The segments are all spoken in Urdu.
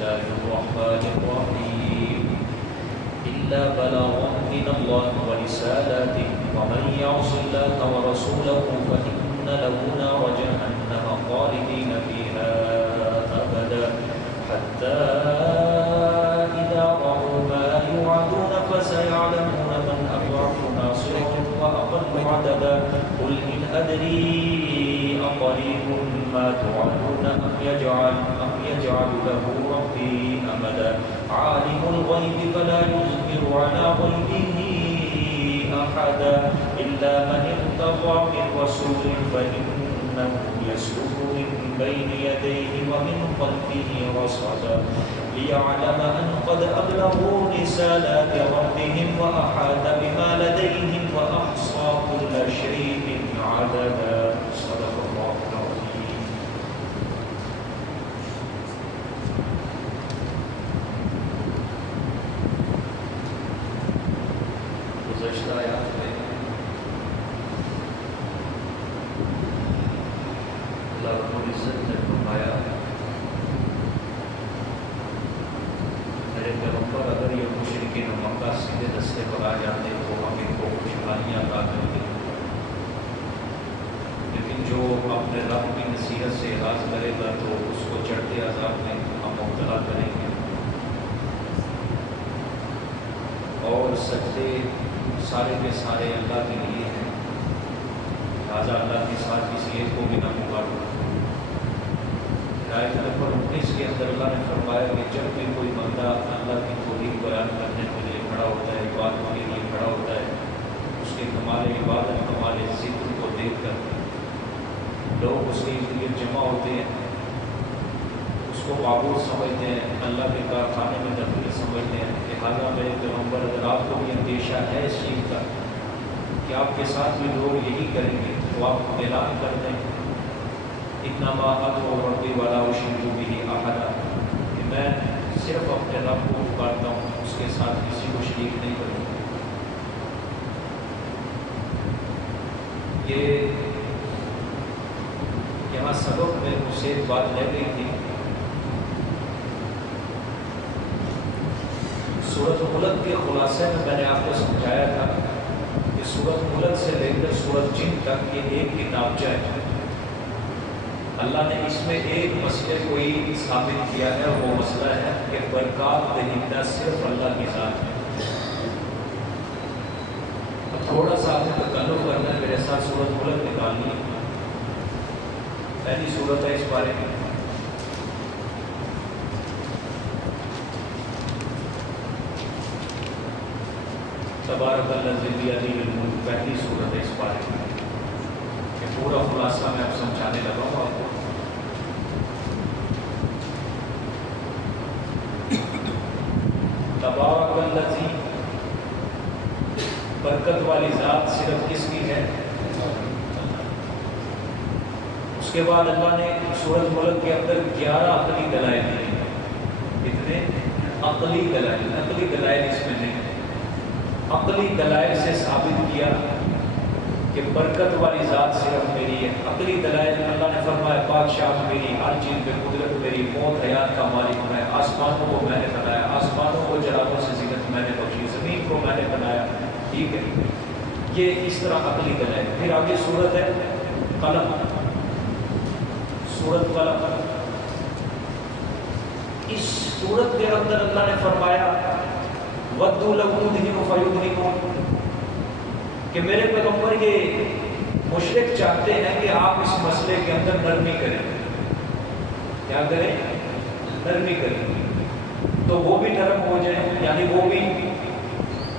الله الرحمن الرحيم إلا بلاغا من الله ورسالاته ومن يعص الله ورسوله فإن له نار جهنم خالدين فيها أبدا حتى إذا رأوا ما يوعدون فسيعلمون من أضعف ناصرا وأقل عددا قل إن أدري أقريب ما توعدون أم يجعل له ربي أمدا عالم الغيب فلا يظهر على غيبه أحدا إلا من ارتضى من رسول فإنه يسلك من بين يديه ومن خلفه رصدا ليعلم أن قد أبلغوا رسالات ربهم وأحاط بما لديهم وأحصى كل شيء عددا صدق الله العظيم. گزشتہ آیات میں اللہ رب العزت نے فرمایا میرے پیغمبر اگر یہ مشرکین مکہ سیدھے رستے پر آ جاتے تو ہم ان کو خوشحالیاں عطا کرتے، لیکن جو اپنے رب کی نصیحت سے اعراض کرے گا تو اس کو چڑھتے عذاب میں ہم مبتلا کریں گے، اور سجدے سارے کے سارے اللہ کے لیے ہیں، لہٰذا اللہ کے ساتھ کسی ایک کو بھی نہ پکارو۔ آیت نمبر 19 کے اندر اللہ نے فرمایا کہ جب بھی کوئی بندہ اللہ کی توحید بیان کرنے کے لیے کھڑا ہوتا ہے، عبادت کے لیے کھڑا ہوتا ہے، اس کے کمال عبادت کمال ذکر کو دیکھ کر لوگ اس کے لیے جمع ہوتے ہیں، اس کو معبود سمجھتے ہیں، اللہ کے کارخانے میں دخل سمجھتے ہیں۔ لہٰذا میرے پیغمبر اگر آپ کو بھی اندیشہ ہے اس چیز کا کہ آپ کے ساتھ بھی لوگ یہی کریں گے تو آپ اعلان کر دیں انما ادعو ربی ولا اشرک بہ احدا، کہ میں صرف اپنے رب کو پکارتا ہوں، اس کے ساتھ کسی کو شریک نہیں کروں گا۔ یہ یہاں سبق میں مجھ سے ایک بات رہ گئی تھی، سورۃ ملک کے خلاصے میں نے آپ کو سمجھایا تھا کہ سورۃ ملک سے لے کر سورۃ جن تک یہ ایک کتابچہ ہے، اللہ نے اس میں ایک مسئلے کو ہی ثابت کیا ہے، اور وہ مسئلہ ہے کہ برکات دہندہ صرف اللہ کی ذات ہے۔ اب تھوڑا سا آپ نے تکلف کرنا ہے، میرے ساتھ سورۃ ملک نکالنی ہے، پہلی صورت ہے اس بارے میں۔ تبارک الذی بیدہ الملک، پہلی صورت ہے اس بارے میں، کہ پورا خلاصہ میں اب سمجھانے لگا ہوں آپ کو۔ تبارک الذی، برکت والی ذات صرف کس کی ہے؟ اس کے بعد اللہ نے سورۃ ملک کے اندر 11 عقلی دلائل دیے۔ کتنے عقلی دلائل؟ عقلی دلائل اس میں نہیں، عقلی دلائل سے ثابت کیا کہ برکت والی ذات صرف میری ہے۔ عقلی دلائل اللہ نے فرمایا بادشاہ میری، ہر چیز پہ قدرت میری، موت حیات کا مالک میں، آسمانوں کو میں نے بنایا، آسمانوں کو چراغوں سے زینت میں نے بخشی، زمین کو میں نے بنایا، ٹھیک ہے، یہ اس طرح عقلی دلائل۔ پھر آگے صورت ہے قلم، سورت قلم، اس صورت کے اندر اللہ نے فرمایا وَدُّوا لَوْ تُدْهِنُ فَيُدْهِنُونَ، کہ میرے پیغمبر یہ مشرک چاہتے ہیں کہ آپ اس مسئلے کے اندر نرمی کریں۔ کیا کریں؟ نرمی کریں، تو وہ بھی نرم ہو جائیں، یعنی وہ بھی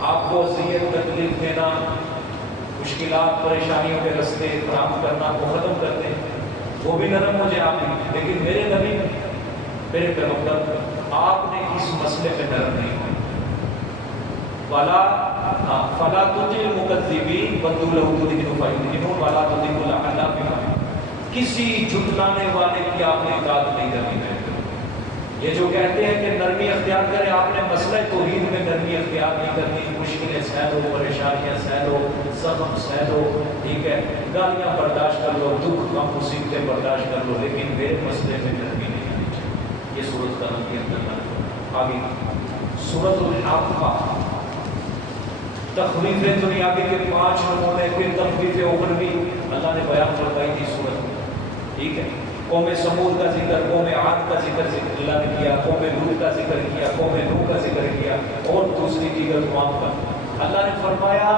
آپ کو اذیت تکلیف دینا، مشکلات پریشانیوں کے راستے فراہم کرنا کو ختم کر دیں، وہ بھی نرم ہو جائے آپ بھی۔ لیکن میرے نبی، میرے پیغمبر، آپ نے اس مسئلے پہ نرم نہیں ہونا۔ فَلَا تُطِعِ الْمُكَذِّبِينَ وَدُّوا لَوْ تُدْهِنُ فَيُدْهِنُونَ وَلَا تُطِعِ كُلَّ حَلَّافٍ مَّهِينٍ، کسی جھٹلانے والے کی آپ نے اطاعت نہیں کرنی ہے۔ یہ جو کہتے ہیں کہ نرمی اختیار کریں، آپ نے مسئلہ توحید میں نرمی اختیار نہیں کرنی، مشکلیں سہل ہو، پریشانیاں سہل ہو، زخم سہل ہو، ٹھیک ہے، گالیاں برداشت کر لو، دکھ غم مصیبتیں برداشت کر لو، لیکن میرے مسئلے میں نرمی نہیں آنی چاہیے۔ یہ سورت قلم کے اندر نازل ہوئی۔ آگے سورت الحاقہ، تخویف دنیاوی کے 5 نمونے، پھر تخویف اخروی اللہ نے بیان فرمائی تھی سورت میں، ٹھیک ہے۔ قوم سمود کا ذکر، قوم عاد کا ذکر اللہ نے کیا، قوم لوط کا ذکر کیا، قوم نوح کا ذکر کیا، اور دوسری دیگر قوم کا۔ اللہ نے فرمایا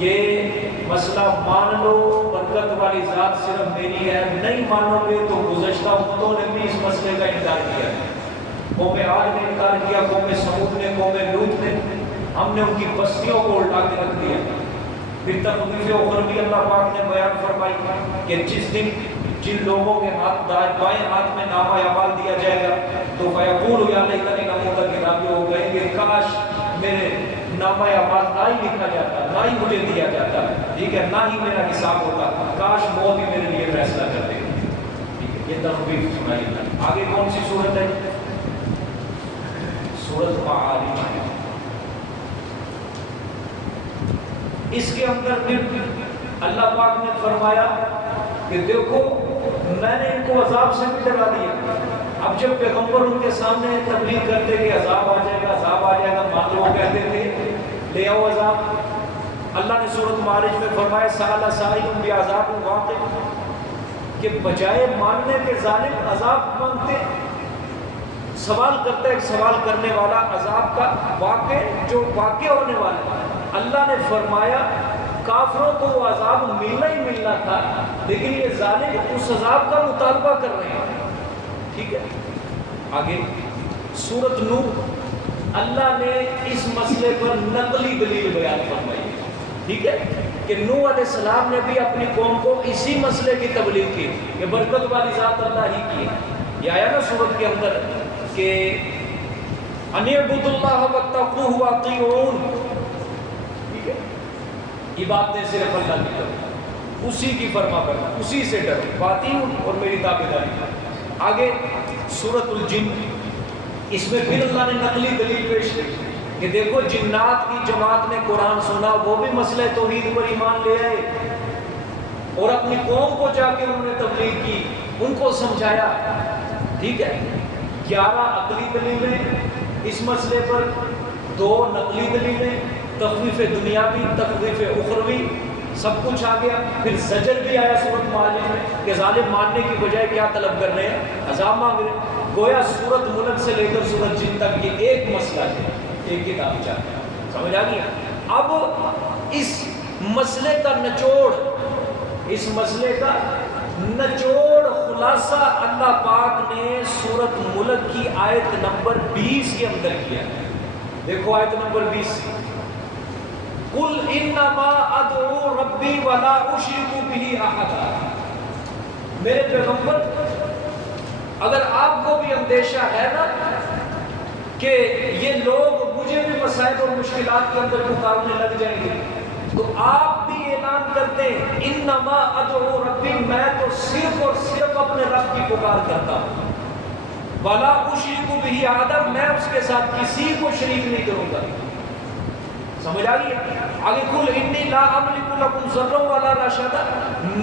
یہ مسئلہ مان لو، برکت والی ذات صرف میری ہے، نہیں مانو گے تو گزشتہ امتوں نے بھی اس مسئلے کا انکار کیا ہے۔ قوم عاد نے انکار کیا، قوم سمود نے، قوم لوط نے، ہم نے ان کی بستیوں کو الٹا کے رکھ دیا۔ پھر تخویف اخروی اللہ پاک نے بیان فرمائی کہ جس دن جن لوگوں کے بائیں ہاتھ میں نامہ اعمال دیا جائے گا تو فیقول یا لیتنی لموت کتابی، وہ کہیں گے کاش میرے نامہ اعمال نہ ہی لکھا جاتا، نہ ہی مجھے دیا جاتا، ٹھیک ہے، نہ ہی میرا حساب ہوتا، کاش موت ہی میرے لیے فیصلہ کر دے، ٹھیک ہے۔ یہ تخویف سنائی اللہ۔ آگے کون سی سورت ہے؟ سورت معارج ہے۔ اس کے اندر پھر اللہ پاک نے فرمایا کہ دیکھو میں نے ان کو عذاب سے بھی ڈرا دیا۔ اب جب پیغمبر ان کے سامنے تبلیغ کرتے کہ عذاب آ جائے گا، عذاب آ جائے گا، مان لو وہ کہتے تھے لے آؤ عذاب۔ اللہ نے سورۃ معارج میں فرمایا سأل سائل بعذاب واقع، کہ بجائے ماننے کے ظالم عذاب مانگتے، سوال کرتا ہے ایک سوال کرنے والا عذاب کا واقع جو واقع ہونے والا ہے۔ اللہ نے فرمایا کافروں کو وہ عذاب ملنا ہی ملنا تھا، لیکن یہ ظالم اس عذاب کا مطالبہ کر رہے ہیں، ٹھیک ہے۔ آگے سورۃ نوح، اللہ نے اس مسئلے پر نقلی دلیل بیان فرمائی، ٹھیک ہے، کہ نوح علیہ السلام نے بھی اپنی قوم کو اسی مسئلے کی تبلیغ کی کہ برکت والی ذات اللہ ہی کی ہے۔ یہ آیا نا سورت کے اندر کہ ان اعبدوا اللہ واتقوہ واطیعون، ٹھیک ہے، عبادتیں صرف اللہ کی کرو، اسی کی فرما کرنا، اسی سے ڈرو، واطیعون اور میری تابعداری۔ آگے سورۃ الجن، اس میں پھر اللہ نے نقلی دلیل پیش کی کہ دیکھو جنات کی جماعت نے قرآن سنا، وہ بھی مسئلہ توحید پر ایمان لے آئے اور اپنی قوم کو جا کے انہوں نے تبلیغ کی، ان کو سمجھایا، ٹھیک ہے۔ 11 عقلی دلیلیں اس مسئلے پر، 2 نقلی دلیلیں، تخویف دنیاوی، تخویف اخروی، سب کچھ آ گیا۔ پھر زجر بھی آیا سورۃ معارج میں کہ ظالم ماننے کی بجائے کیا طلب کر رہے ہیں؟ عذاب مانگ رہے ہیں۔ گویا سورۃ ملک سے لے کر سورۃ جن تک یہ ایک مسئلہ ہے، ایک کتاب چاہتے ہیں، سمجھ آ گیا۔ اب اس مسئلے کا نچوڑ، اس مسئلے کا نچوڑ خلاصہ اللہ پاک نے سورۃ ملک کی آیت نمبر 20 کے اندر کیا ہے۔ دیکھو آیت نمبر 20، قل انما ادعو ربی ولا اشرک بہ احدا۔ میرے پیغمبر اگر آپ کو بھی اندیشہ ہے نا کہ یہ لوگ مجھے بھی مصائب اور مشکلات کے اندر پکارنے لگ جائیں گے، تو آپ بھی اعلان کرتے ہیں انما ادعو ربی، میں تو صرف اور صرف اپنے رب کی پکار کرتا ہوں، ولا اشرک بہ احدا، میں اس کے ساتھ کسی کو شریک نہیں کروں گا، سمجھ آئیے۔ آگے قل انی لا املک لکم ضرا ولا رشدا،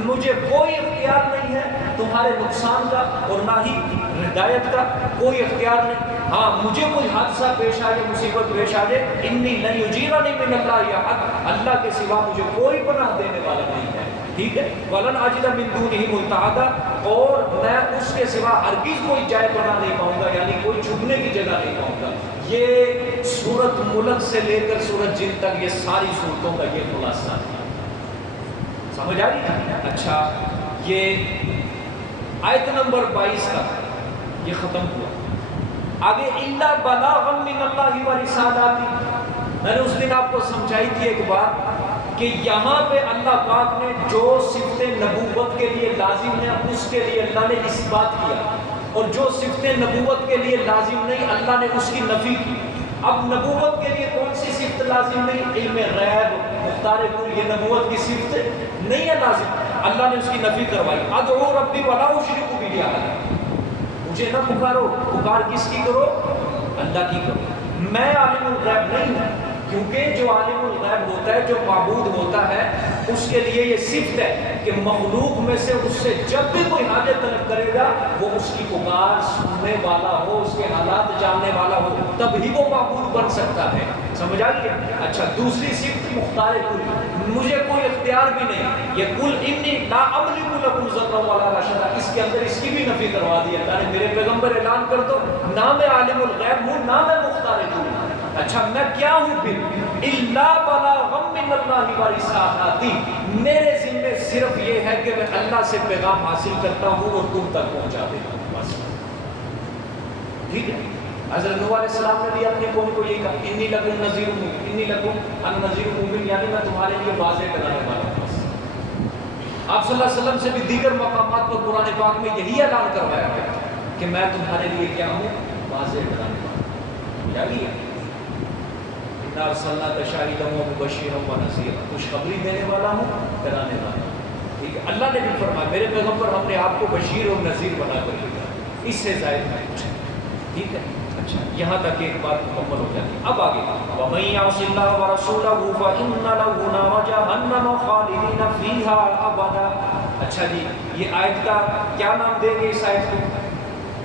مجھے کوئی اختیار نہیں ہے تمہارے نقصان کا اور نہ ہی ہدایت کا، کوئی اختیار نہیں۔ ہاں مجھے کوئی حادثہ پیش آ جائے، مصیبت پیش آ جائے، انی لن یجیرنی من اللہ احد، اللہ کے سوا مجھے کوئی پناہ دینے والا نہیں ہے، ٹھیک ہے۔ ولن اجد من دونہ ملتحدا، اور میں اس کے سوا ہرگز کوئی جائے پناہ نہیں پاؤں گا، یعنی کوئی چھپنے کی جگہ نہیں پاؤں گا۔ یہ سورۃ ملک سے لے کر سورۃ جن تک یہ ساری صورتوں کا یہ خلاصہ ہے، سمجھ آ رہی؟ اچھا، یہ آیت نمبر 22 کا یہ ختم ہوا۔ آگے الا بلاغا من اللہ ورسالاتہ، میں نے اس دن آپ کو سمجھائی تھی ایک بات کہ یہاں پہ اللہ پاک نے جو صفت نبوت کے لیے لازم ہے اس کے لیے اللہ نے اس بات کیا، اور جو صفت نبوت کے لیے لازم نہیں اللہ نے اس کی نفی کی۔ اب نبوت کے لیے کون سی صفت لازم نہیں؟ علم غیب، مختار کل، یہ نبوت کی صفت نہیں ہے لازم، اللہ نے اس کی نفی کروائی۔ ادعو ربی ولا اشرک بہ احدا، مجھے نہ پکارو، پکار کس کی کرو؟ اللہ کی کرو۔ میں عالم الغیب نہیں ہوں، کیونکہ جو عالم الغیب ہوتا ہے، جو معبود ہوتا ہے، اس کے لیے یہ صفت ہے کہ مخلوق میں سے اس سے جب بھی کوئی حاجت طلب کرے گا وہ اس کی پکار سننے والا ہو، اس کے حالات جاننے والا ہو، تب ہی وہ معبود بن سکتا ہے. سمجھ آ گیا؟ اچھا، دوسری صفت مختار کل، مجھے کوئی اختیار بھی نہیں. یہ کل انی لا املک لکم ضرا ولا رشدا، اس کے اندر اس کی بھی نفی کروا دی اللہ نے. میرے پیغمبر اعلان کر دو نہ میں عالم الغیب ہوں، نہ میں مختار کل. اچھا میں کیا ہوں پھر؟ الا بلاغا من اللہ ورسالتی، میرے ذمہ صرف یہ ہے کہ میں اللہ سے پیغام حاصل کرتا ہوں اور تم تک پہنچا دیتا ہوں، بس. ٹھیک ہے؟ حضرت نوح علیہ السلام نے بھی اپنے قوم کو یہی کہا، انی لکم نذیر مبین، انی لکم انا نذیر مبین، یعنی میں تمہارے لیے واضح کرانے والا ہوں. بس آپ صلی اللہ علیہ وسلم سے بھی دیگر مقامات پر قرآن پاک میں یہی اعلان کروایا گیا کہ میں تمہارے لیے کیا ہوں؟ واضح کرانے والا ہوں. یعنی انا ارسلناک شاہدا ومبشرا ونذیرا، خوشخبری دینے والا ہوں، ڈرانے والا ہوں. ٹھیک ہے؟ اللہ نے بھی فرمایا میرے پیغمبر ہم نے آپ کو بشیر اور نذیر بنا کر بھیجا، اس سے زائد نہیں کچھ. ٹھیک ہے؟ اچھا، یہاں تک ایک بات مکمل ہو جاتی ہے. اب آگے وَمَن يَعْصِ اللَّهَ وَرَسُولَهُ فَإِنَّ لَهُ نَارَ جَهَنَّمَ خَالِدِينَ فِيهَا أَبَدًا. اچھا جی، یہ آیت کا کیا نام دیں گے؟ اس آیت کو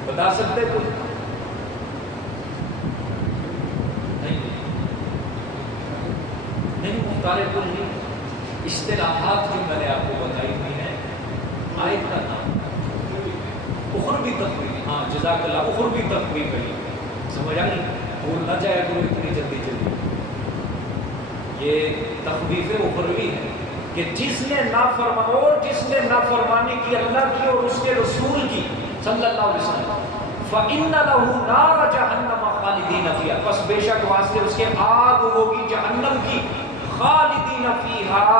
بتا سکتے کوئی؟ نہیں، مختار کل نہیں. اصطلاحات جو میں نے آپ کو بتائی ہوئی ہیں، آیت کا نام اخروی تقویب. ہاں جزاک اللہ، اخروی تقویب ہے. سمجھ آ گئی؟ بھول نہ جائے کرو اتنی جلدی جلدی. یہ تخویف اخروی ہے کہ جس نے نافرمانی کی اللہ کی اور اس کے رسول کی صلی اللہ علیہ وسلم، فَإِنَّ لَهُ نَارَ جَهَنَّمَ خَالِدِينَ فِيهَا، پس بے شک واسطے اس کے آگ ہوگی جہنم کی، خالدین فیہا،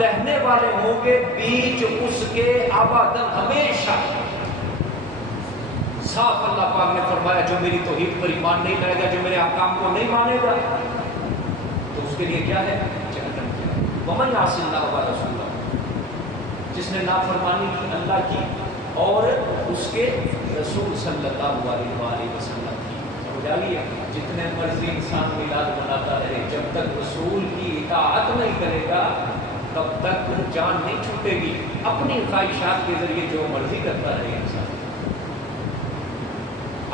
رہنے والے ہوں گے بیچ اس کے ابداً، ہمیشہ. صاف اللہ پاک نے فرمایا جو میری توحید پر ایمان نہیں لائے گا، جو میرے احکام کو نہیں مانے گا، تو اس کے لیے کیا ہے؟ جہنم. وَمَن يَعْصِ اللَّهَ وَرَسُولَهُ، جس نے نافرمانی کی اللہ کی اور اس کے رسول صلی اللہ علیہ وآلہ وسلم کی. سمجھ آ گئی؟ جتنے مرضی انسان میلاد مناتا رہے، جب تک رسول کی اطاعت نہیں کرے گا تب تک جان نہیں چھوٹے گی. اپنی خواہشات کے ذریعے جو مرضی کرتا رہے انسان،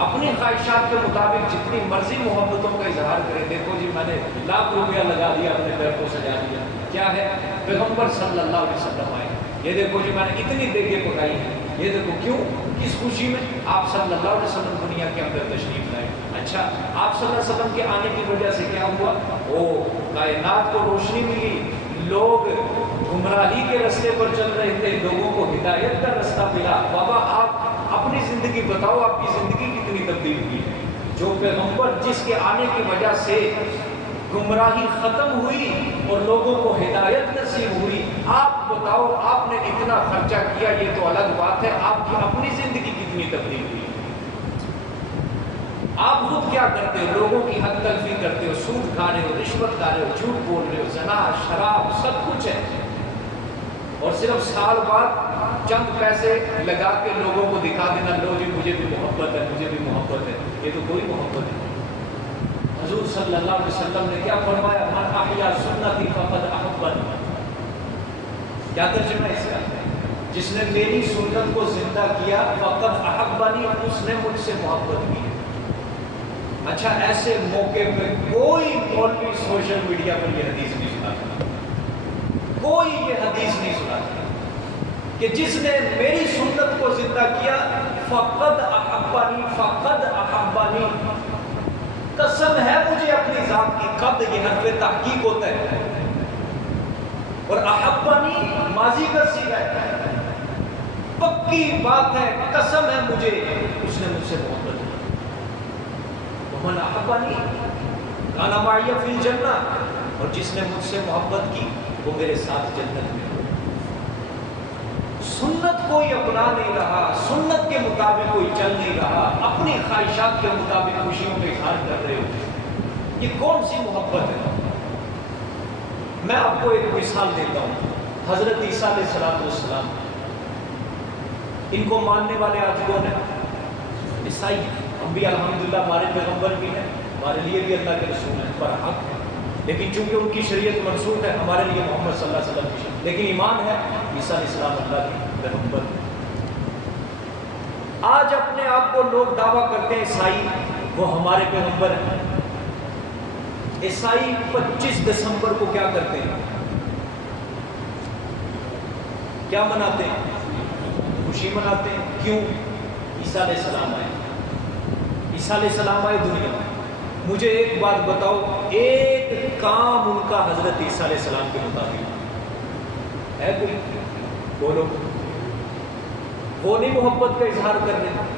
اپنی خواہشات کے مطابق جتنی مرضی محبتوں کا اظہار کرے. دیکھو جی میں نے لاکھ روپیہ لگا دیا، اپنے گھر کو سجا دیا، کیا ہے؟ پیغمبر صلی اللہ علیہ وسلم آئے. یہ دیکھو جی میں نے اتنی دیگیں پکائی ہیں، یہ دیکھو. کیوں؟ کس خوشی میں؟ آپ صلی اللہ علیہ وسلم دنیا کے اندر تشریف لائے. اچھا، آپ صلی اللہ علیہ وسلم کے آنے کی وجہ سے کیا ہوا؟ وہ کائنات کو روشنی ملی، لوگ گمراہی کے راستے پر چل رہے تھے، لوگوں کو ہدایت کا راستہ ملا. بابا آپ اپنی زندگی بتاؤ، آپ کی زندگی کتنی تبدیل ہوئی ہے؟ جو پیغمبر جس کے آنے کی وجہ سے گمراہی ختم ہوئی اور لوگوں کو ہدایت نصیب ہوئی، آپ بتاؤ آپ نے اتنا خرچہ کیا، یہ تو الگ بات ہے، آپ کی اپنی زندگی کتنی تبدیل ہوئی؟ آپ خود کیا کرتے ہو؟ لوگوں کی حق تلفی کرتے ہو، سود کھا رہے ہو، رشوت کھا رہے ہو، جھوٹ بول رہے ہو، زنا، شراب، سب کچھ ہے. اور صرف سال بعد چند پیسے لگا کے لوگوں کو دکھا دینا، لو جی مجھے بھی محبت ہے، مجھے بھی محبت ہے. یہ تو کوئی محبت نہیں. حضور صلی اللہ علیہ وسلم نے کیا فرمایا؟ من احیا سنتی فقد احبنی. کیا ترجمہ ہے اس کا؟ جس نے میری سنت کو زندہ کیا، فقد احبنی، اس نے مجھ سے محبت کی. اچھا، ایسے موقع پہ کوئی مولوی سوشل میڈیا پر یہ حدیث نہیں سناتا، کوئی یہ حدیث نہیں سناتا کہ جس نے میری سنت کو زندہ کیا، فقد احبانی، فقد احبانی. قسم ہے مجھے اپنی ذات کی، قد یہ حرف تحقیق ہوتا ہے اور احبانی ماضی کا صیغہ ہے. پکی بات ہے، قسم ہے مجھے اس نے مجھ سے محبت کی. ومن احبانی کان معی فی الجنہ، اور جس نے مجھ سے محبت کی وہ میرے ساتھ جنت میں ہو. سنت کوئی اپنا نہیں رہا، سنت کے مطابق کوئی چل نہیں رہا، اپنی خواہشات کے مطابق خوشیوں کا اظہار کر رہے ہو. یہ کون سی محبت ہے؟ میں آپ کو ایک مثال دیتا ہوں. حضرت عیسیٰ علیہ السلام، ان کو ماننے والے آج کون ہیں؟ عیسائی. ہم بھی الحمدللہ ہمارے پیغمبر بھی ہیں، ہمارے لیے بھی اللہ کے رسول ہیں، پر حق ہے. لیکن چونکہ ان کی شریعت منسوخ ہے، ہمارے لیے محمد صلی اللہ علیہ وسلم کی شریعت، لیکن ایمان ہے عیسیٰ علیہ السلام اللہ کی پیغمبر۔ آج اپنے آپ کو لوگ دعویٰ کرتے ہیں عیسائی وہ ہمارے پیغمبر ہیں۔ عیسائی 25 دسمبر کو کیا کرتے ہیں؟ کیا مناتے ہیں؟ خوشی مناتے ہیں۔ کیوں؟ عیسیٰ علیہ السلام آئے، عیسیٰ علیہ السلام آئے دنیا میں۔ مجھے ایک بات بتاؤ، ایک کام ان کا حضرت عیسیٰ علیہ السلام کے مطابق ہے کوئی؟ بولو۔ وہ نہیں محبت کا اظہار کر رہے ہیں۔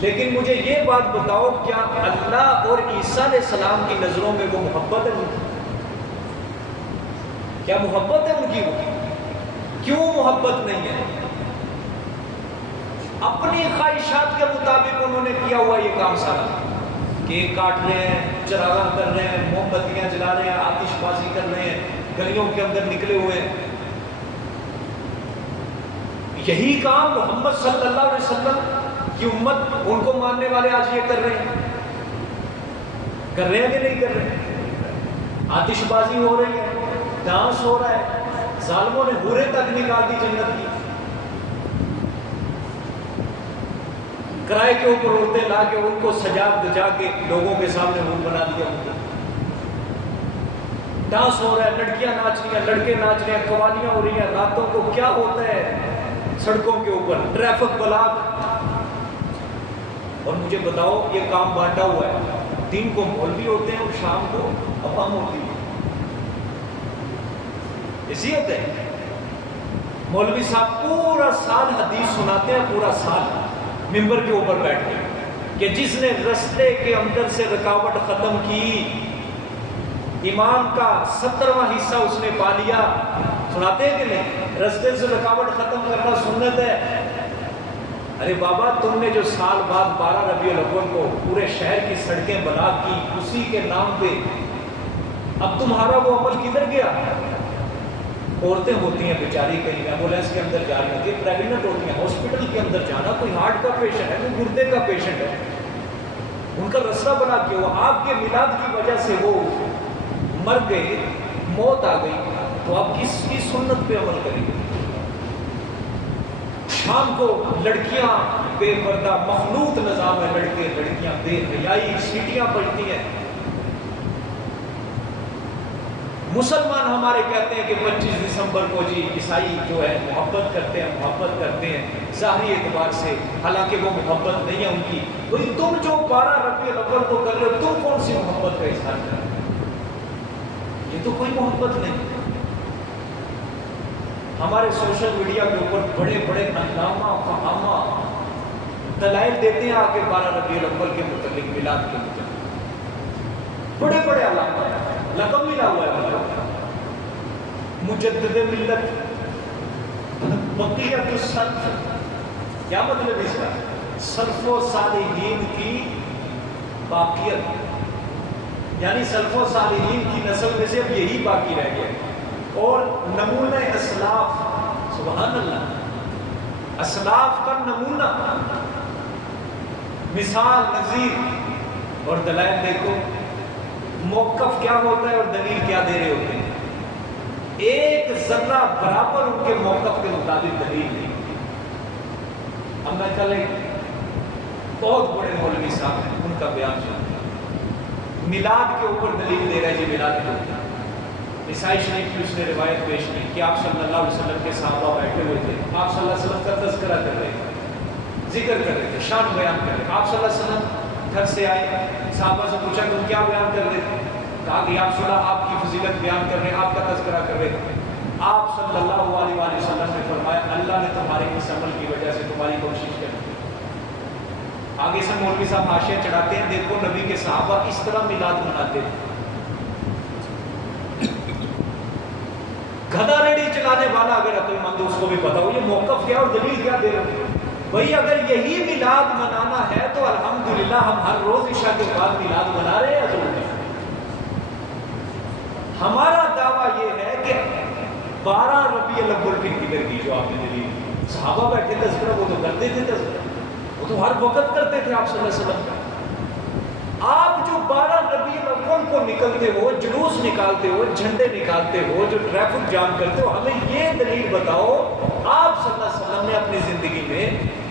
لیکن مجھے یہ بات بتاؤ، کیا اللہ اور عیسیٰ علیہ السلام کی نظروں میں وہ محبت ہے ان کی؟ کیا محبت ہے ان کی؟ کیوں محبت نہیں ہے؟ اپنی خواہشات کے مطابق انہوں نے کیا ہوا یہ کام سارا، کیک کاٹ رہے ہیں، چراغاں کر رہے ہیں، موم بتیاں جلا رہے ہیں، آتش بازی کر رہے ہیں، گلیوں کے اندر نکلے ہوئے ہیں۔ یہی کام محمد صلی اللہ علیہ وسلم کی امت، ان کو ماننے والے آج یہ کر رہے ہیں۔ کر رہے ہیں کہ نہیں کر رہے؟ آتش بازی ہو رہی ہے، ڈانس ہو رہا ہے، ظالموں نے حوریں تک نکال دی جنت کی، کرائے کے اوپر عورتیں لا کے ان کو سجا بجا کے لوگوں کے سامنے حور بنا دیا ان کو۔ ڈانس ہو رہا ہے، لڑکیاں ناچ رہی ہیں، لڑکے ناچ رہے ہیں، قوالیاں ہو رہی ہیں، راتوں کو کیا ہوتا ہے سڑکوں کے اوپر، ٹریفک بلاک۔ اور مجھے بتاؤ، یہ کام بانٹا ہوا ہے، دن کو مولوی ہوتے ہیں اور شام کو عوام ہوتی ہے۔ اسی ہوتے ہیں مولوی صاحب پورا سال حدیث سناتے ہیں، پورا سال ممبر کے اوپر بیٹھ کے، کہ جس نے رستے کے اندر سے رکاوٹ ختم کی، ایمان کا 17واں حصہ اس نے پا لیا۔ سناتے ہیں کہ نہیں؟ رستے سے رکاوٹ ختم کرنا سنت ہے۔ ارے بابا، تم نے جو سال بعد 12 ربیع الاول کو پورے شہر کی سڑکیں بلاک کی اسی کے نام پہ، اب تمہارا وہ عمل کدھر گیا؟ عورتیں ہوتی ہیں بیچاری کہیں ایمبولینس کے اندر جا رہی ہوتی ہیں، پریگننٹ ہوتی ہیں، ہاسپٹل کے اندر جانا، کوئی ہارٹ کا پیشنٹ ہے، کوئی گردے کا پیشنٹ ہے، ان کا رستہ بنا کے ہوا، آپ کے میلاد کی وجہ سے وہ مر گئے، موت آ گئی، تو آپ کس کی سنت پہ عمل کریں گے؟ شام کو لڑکیاں بے پردہ، مخلوط نظام ہے، لڑکے لڑکیاں بے حیائی، سیٹیاں بجتی ہیں۔ مسلمان ہمارے کہتے ہیں کہ 25 دسمبر کو جی عیسائی جو ہے محبت کرتے ہیں ظاہری اعتبار سے، حالانکہ وہ محبت نہیں ہے ان کی۔ وہی تم جو 12 ربیع الاول کو کر رہے ہو، تم کون سی محبت کا اظہار کر رہے ہو؟ یہ تو کوئی محبت نہیں۔ ہمارے سوشل میڈیا کے اوپر بڑے بڑے علامہ فہامہ دلائل دیتے ہیں آ کے 12 ربیع الاول کے متعلق، میلاد کے متعلق، بڑے بڑے علامہ، لقب ملا ہوا ہے مجدد ملت، بقیت السلف۔ کیا مطلب اس کا؟ سلف و صالحین کی باقیت، یعنی سلف و صالحین کی نسل میں سے اب یہی باقی رہ گیا، اور نمونہ اسلاف، سبحان اللہ، اسلاف کا نمونہ، مثال، نظیر اور دلائل دیکھو۔ موقف کیا ہوتا ہے اور دلیل کیا دے رہے ہوتے ہیں؟ ایک ذرہ برابر ان کے موقف کے مطابق دلیل نہیں۔ اب میں کل ایک بہت بڑے مولوی صاحب ہیں، ان کا بیان سنا، میلاد کے اوپر دلیل دے رہے جی، میلاد کے اوپر عیسائی شریف کی اس نے روایت پیش کی کہ آپ صلی اللہ علیہ وسلم کے صحابہ بیٹھے ہوئے تھے، آپ صلی اللہ علیہ وسلم کا تذکرہ کر رہے تھے، ذکر کر رہے تھے، شان بیان کر رہے تھے۔ آپ صلی اللہ علیہ وسلم گھر سے آئے، صحابہ سے پوچھا تم کیا بیان کر رہے تھے؟ کہا کہ آپ صلی آپ کی فضیلت بیان کر رہے ہیں، آپ کا تذکرہ کر رہے تھے۔ آپ صلی اللہ علیہ وآلہ وسلم نے فرمایا اللہ نے تمہارے اس عمل کی وجہ سے تمہاری کوشش کی۔ آگے سے مولوی صاحب حاشیہ چڑھاتے ہیں، دیکھو نبی کے صحابہ اس طرح میلاد مناتے تھے۔ گدھا ریڑھی چلانے والا اگر عقل مند اس کو بھی پتا ہو یہ موقف کیا اور دلیل کیا دے رہے ہیں۔ بھائی اگر یہی میلاد منانا ہے تو الحمدللہ ہم ہر روز عشاء کے بعد میلاد منا رہے ہیں حضور کا۔ ہمارا دعویٰ یہ ہے کہ 12 ربیع الاول کی فکر کی جو آپ نے دلیل کی، صحابہ بیٹھے تذکرہ وہ تو کرتے تھے، تذکرہ وہ تو ہر وقت کرتے تھے آپ صلی اللہ علیہ وسلم کا۔ آپ جو 12 ربیع الاول کو نکلتے ہو، جلوس نکالتے ہو، جھنڈے نکالتے ہو، جو ٹریفک جام کرتے ہو، ہمیں یہ دلیل بتاؤ آپ صلی اللہ علیہ وسلم نے اپنی زندگی میں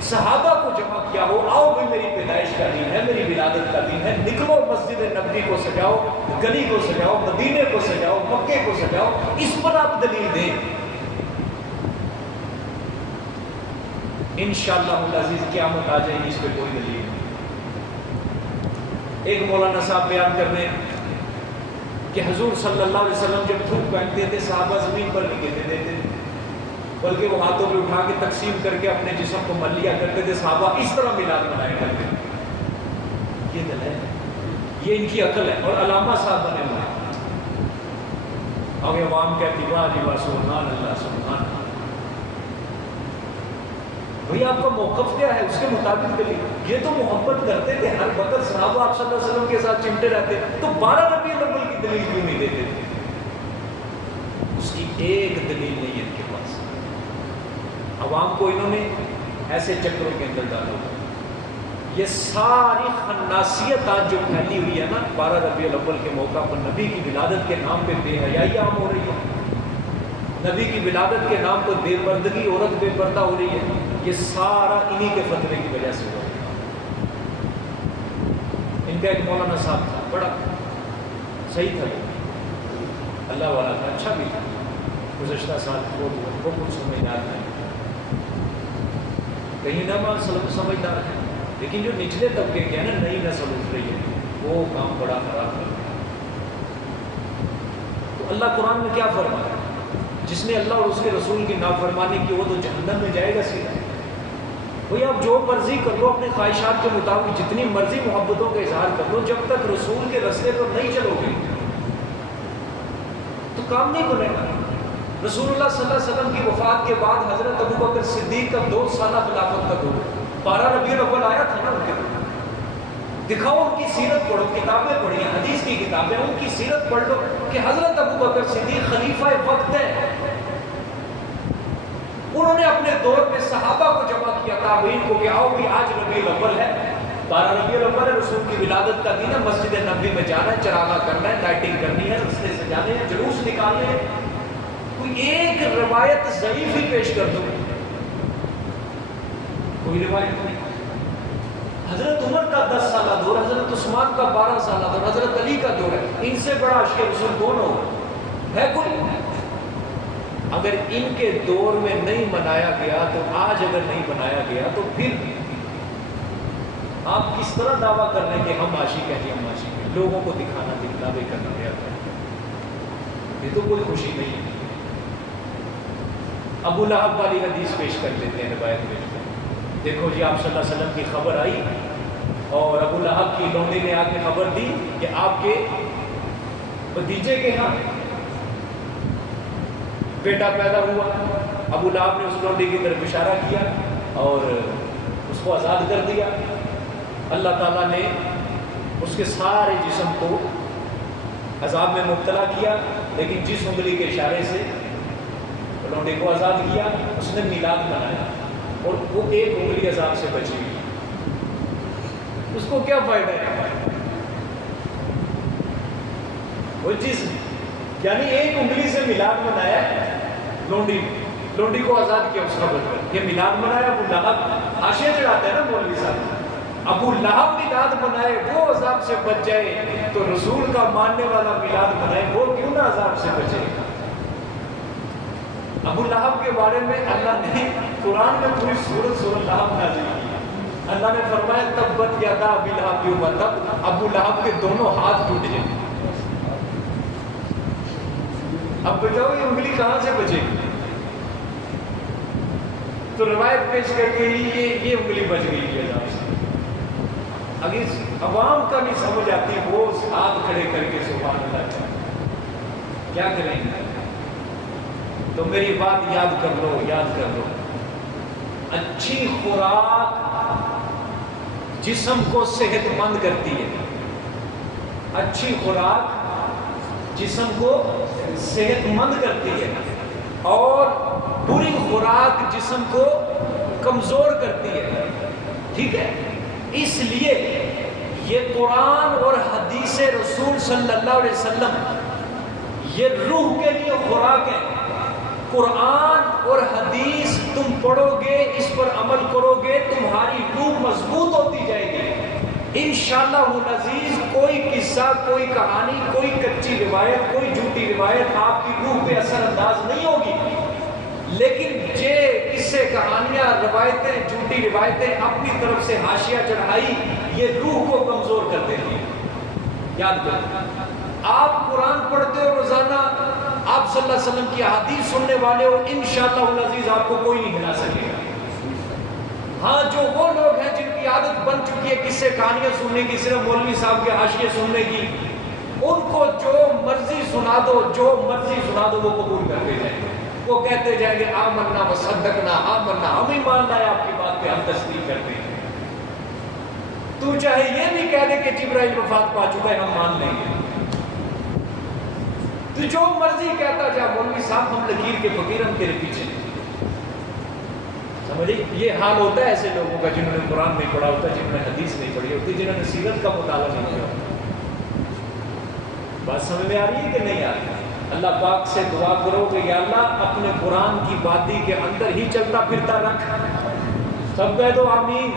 صحابہ کو جمع کیا ہو، آؤ بھی میری پیدائش کا دن ہے، میری ولادت کا دن ہے، نکلو مسجد نبوی کو سجاؤ، گلی کو سجاؤ، مدینے کو سجاؤ، مکے کو سجاؤ، اس پر آپ دلیل دیں۔ انشاءاللہ العزیز قیامت آ جائے گی، اس پہ کوئی دلیل نہیں۔ ایک مولانا صاحب بیان کر رہے ہیں کہ حضور صلی اللہ علیہ وسلم جب تھوک پہنتے تھے صحابہ زمین پر نہیں گرنے دیتے تھے، بلکہ وہ ہاتھوں پہ اٹھا کے تقسیم کر کے اپنے جسم کو مل لیا کرتے تھے، صحابہ اس طرح میلاد منایا کرتے تھے۔ یہ دل ہے، یہ ان کی عقل ہے، اور علامہ صاحب بنے ہوئے ہیں۔ اب عوام کہتی واہ جی واہ، سبحان اللہ سبحان اللہ۔ بھئی آپ کا موقف کیا ہے، اس کے مطابق دلیل۔ یہ تو محبت کرتے تھے، ہر وقت صحابہ آپ صلی اللہ علیہ وسلم کے ساتھ چمٹے رہتے، تو 12 ربیع الاول کی دلیل کیوں نہیں دیتے تھے؟ اس کی ایک دلیل نہیں ہے ان کے پاس۔ عوام کو انہوں نے ایسے چکروں کے اندر ڈالا۔ یہ ساری خناسیت آج جو پھیلی ہوئی ہے نا 12 ربیع الاول کے موقع پر نبی کی ولادت کے نام پہ بے حیائی عام ہو رہی ہے، نبی کی ولادت کے نام پر بے پردگی، عورت بے پردہ ہو رہی ہے، یہ سارا انہی کے فتوے کی وجہ سے ہوا۔ ان کا ایک مولانا صاحب تھا، بڑا صحیح تھا، اللہ والا تھا، اچھا بھی تھا، گزشتہ سال وہ کچھ سمجھدار نہیں، کہیں نہ مان سمجھدار ہے، لیکن جو نچلے طبقے کے ہیں نا، نئی نسل اٹھ رہی ہے، وہ کام بڑا خراب کر رہا ہے۔ تو اللہ قرآن میں کیا فرمایا؟ جس نے اللہ اور اس کے رسول کی نافرمانی کی وہ تو جہنم میں جائے گا سیدھا۔ بھئی آپ جو مرضی کر لو، اپنے خواہشات کے مطابق جتنی مرضی محبتوں کا اظہار کر لو، جب تک رسول کے رستے پر نہیں چلو گے تو کام نہیں بنے گا۔ رسول اللہ صلی اللہ علیہ وسلم کی وفات کے بعد حضرت ابوبکر صدیق کا 2 سالہ خلافت کا دور، 12 ربیع الاول آیا تھا نا ان کے دور۔ دکھاؤ ان کی سیرت پڑھو، کتابیں پڑھی، حدیث کی کتابیں، ان کی سیرت پڑھ لو کہ حضرت ابوبکر صدیق خلیفہ وقت ہے، انہوں نے اپنے دور میں صحابہ کو جمع کیا، تابعین کو کہ آؤ بھی آج ربیع الاول ہے، 12 ربیع الاول ہے، رسول کی ولادت کا دن ہے، مسجد نبوی میں جانا ہے، چراغاں کرنا ہے، لائٹنگ کرنی ہے، رستے سجانے ہیں، جلوس نکالنے ہیں۔ کوئی ایک روایت ضعیف ہی پیش کر دو، کوئی روایت نہیں۔ حضرت عمر کا 10 سالہ دور، حضرت عثمان کا 12 سالہ دور، حضرت علی کا دور ہے، ان سے بڑا عاشق رسول کون ہو ہے؟ کوئی؟ اگر ان کے دور میں نہیں منایا گیا تو آج اگر نہیں منایا گیا تو پھر آپ کس طرح دعویٰ کر رہے ہیں کہ ہم عاشق ہیں جی، ہم عاشق ہیں؟ لوگوں کو دکھانا، دکھلاوے کرنا گیا تھا، یہ تو کوئی خوشی نہیں ہے۔ ابو لہب والی حدیث پیش کر لیتے ہیں، روایت پیش کر، دیکھو جی آپ صلی اللہ علیہ وسلم کی خبر آئی اور ابو لہب کی لونڈی نے آ کے خبر دی کہ آپ کے بھتیجے کے ہاں بیٹا پیدا ہوا۔ ابو لہب نے اس لونڈی کی طرف اشارہ کیا اور اس کو آزاد کر دیا۔ اللہ تعالیٰ نے اس کے سارے جسم کو عذاب میں مبتلا کیا، لیکن جس انگلی کے اشارے سے لونڈے کو آزاد کیا، اس نے میلاد منایا اور وہ ایک انگلی عذاب سے بچی ہوئی۔ اس کو کیا فائدہ ہے؟ وہ چیز یعنی ایک انگلی سے میلاد منایا، لونڈی کو آزاد کیا اس کا بچہ، یہ میلاد منایا۔ ابو لہب حاشیہ چڑھاتے ہیں نا مولوی صاحب، ابو لہب میلاد منائے وہ عذاب سے بچ جائے تو رسول کا ماننے والا میلاد منائے وہ کیوں نہ عذاب سے بچے؟ ابو لہب کے بارے میں اللہ نے قرآن میں پوری سورت لہب نازل کی۔ اللہ نے فرمایا تبت یدا ابی لہب وتب، ابو لہب کے دونوں ہاتھ ٹوٹ جائیں۔ اب بتاؤ یہ انگلی کہاں سے بچے گی؟ تو روایت پیش کر کے یہ انگلی بچ گئی ہے عذاب سے۔ اگر عوام کا نہیں سمجھ آتی وہ ہاتھ کھڑے کر کے سبحان اللہ کیا کریں گے؟ تو میری بات یاد کر لو، یاد کر لو، اچھی خوراک جسم کو صحت مند کرتی ہے، اچھی خوراک جسم کو صحت مند کرتی ہے اور بری خوراک جسم کو کمزور کرتی ہے، ٹھیک ہے؟ اس لیے یہ قرآن اور حدیث رسول صلی اللہ علیہ وسلم یہ روح کے لیے خوراک ہے۔ قرآن اور حدیث تم پڑھو گے، اس پر عمل کرو گے، تمہاری روح مضبوط ہوتی جائے گی انشاءاللہ العزیز۔ کوئی قصہ، کوئی کہانی، کوئی کچی روایت، کوئی جھوٹی روایت آپ کی روح پہ اثر انداز نہیں ہوگی، لیکن یہ قصے، کہانیاں، روایتیں، جھوٹی روایتیں اپنی طرف سے حاشیہ چڑھائی، یہ روح کو کمزور کر دیتی ہے۔ یاد کرو، آپ قرآن پڑھتے ہو روزانہ، آپ صلی اللہ علیہ وسلم کی حدیث سننے والے ہو، انشاءاللہ العزیز آپ کو کوئی نہیں ہلا سکے گا۔ ہاں، جو وہ لوگ ہیں جن کی عادت بن چکی ہے قصے کہانیاں سننے کی، صرف مولوی صاحب کے حاشیے سننے کی، ان کو جو مرضی سنا دو، جو مرضی سنا دو، وہ قبول کرتے جائیں گے۔ وہ کہتے جائیں گے آمنا و صدقنا، آمنا، ہم ہی مان لائے آپ کی بات پہ، ہم تصدیق کرتے ہیں۔ تو چاہے یہ بھی کہہ دے کہ جبرائیل وفات پا چکا ہے، ہم مان لیں گے۔ تو جو مرضی کہتا جا، مولوی صاحب ہم لکیر کے فقیر، ہم تیرے پیچھے۔ سمجھے؟ یہ حال ہوتا ہے ایسے لوگوں کا جنہوں نے قرآن نہیں پڑھا ہوتا، جنہوں نے حدیث نہیں پڑھی ہوتی، جنہوں نے سیرت کا مطالعہ نہیں کیا ہوتا۔ بات سمجھ میں آ رہی ہے کہ نہیں آ رہی؟ اللہ پاک سے دعا کرو کہ یا اللہ اپنے قرآن کی وادی کے اندر ہی چلتا پھرتا رکھ۔ سب کہہ دو آمین۔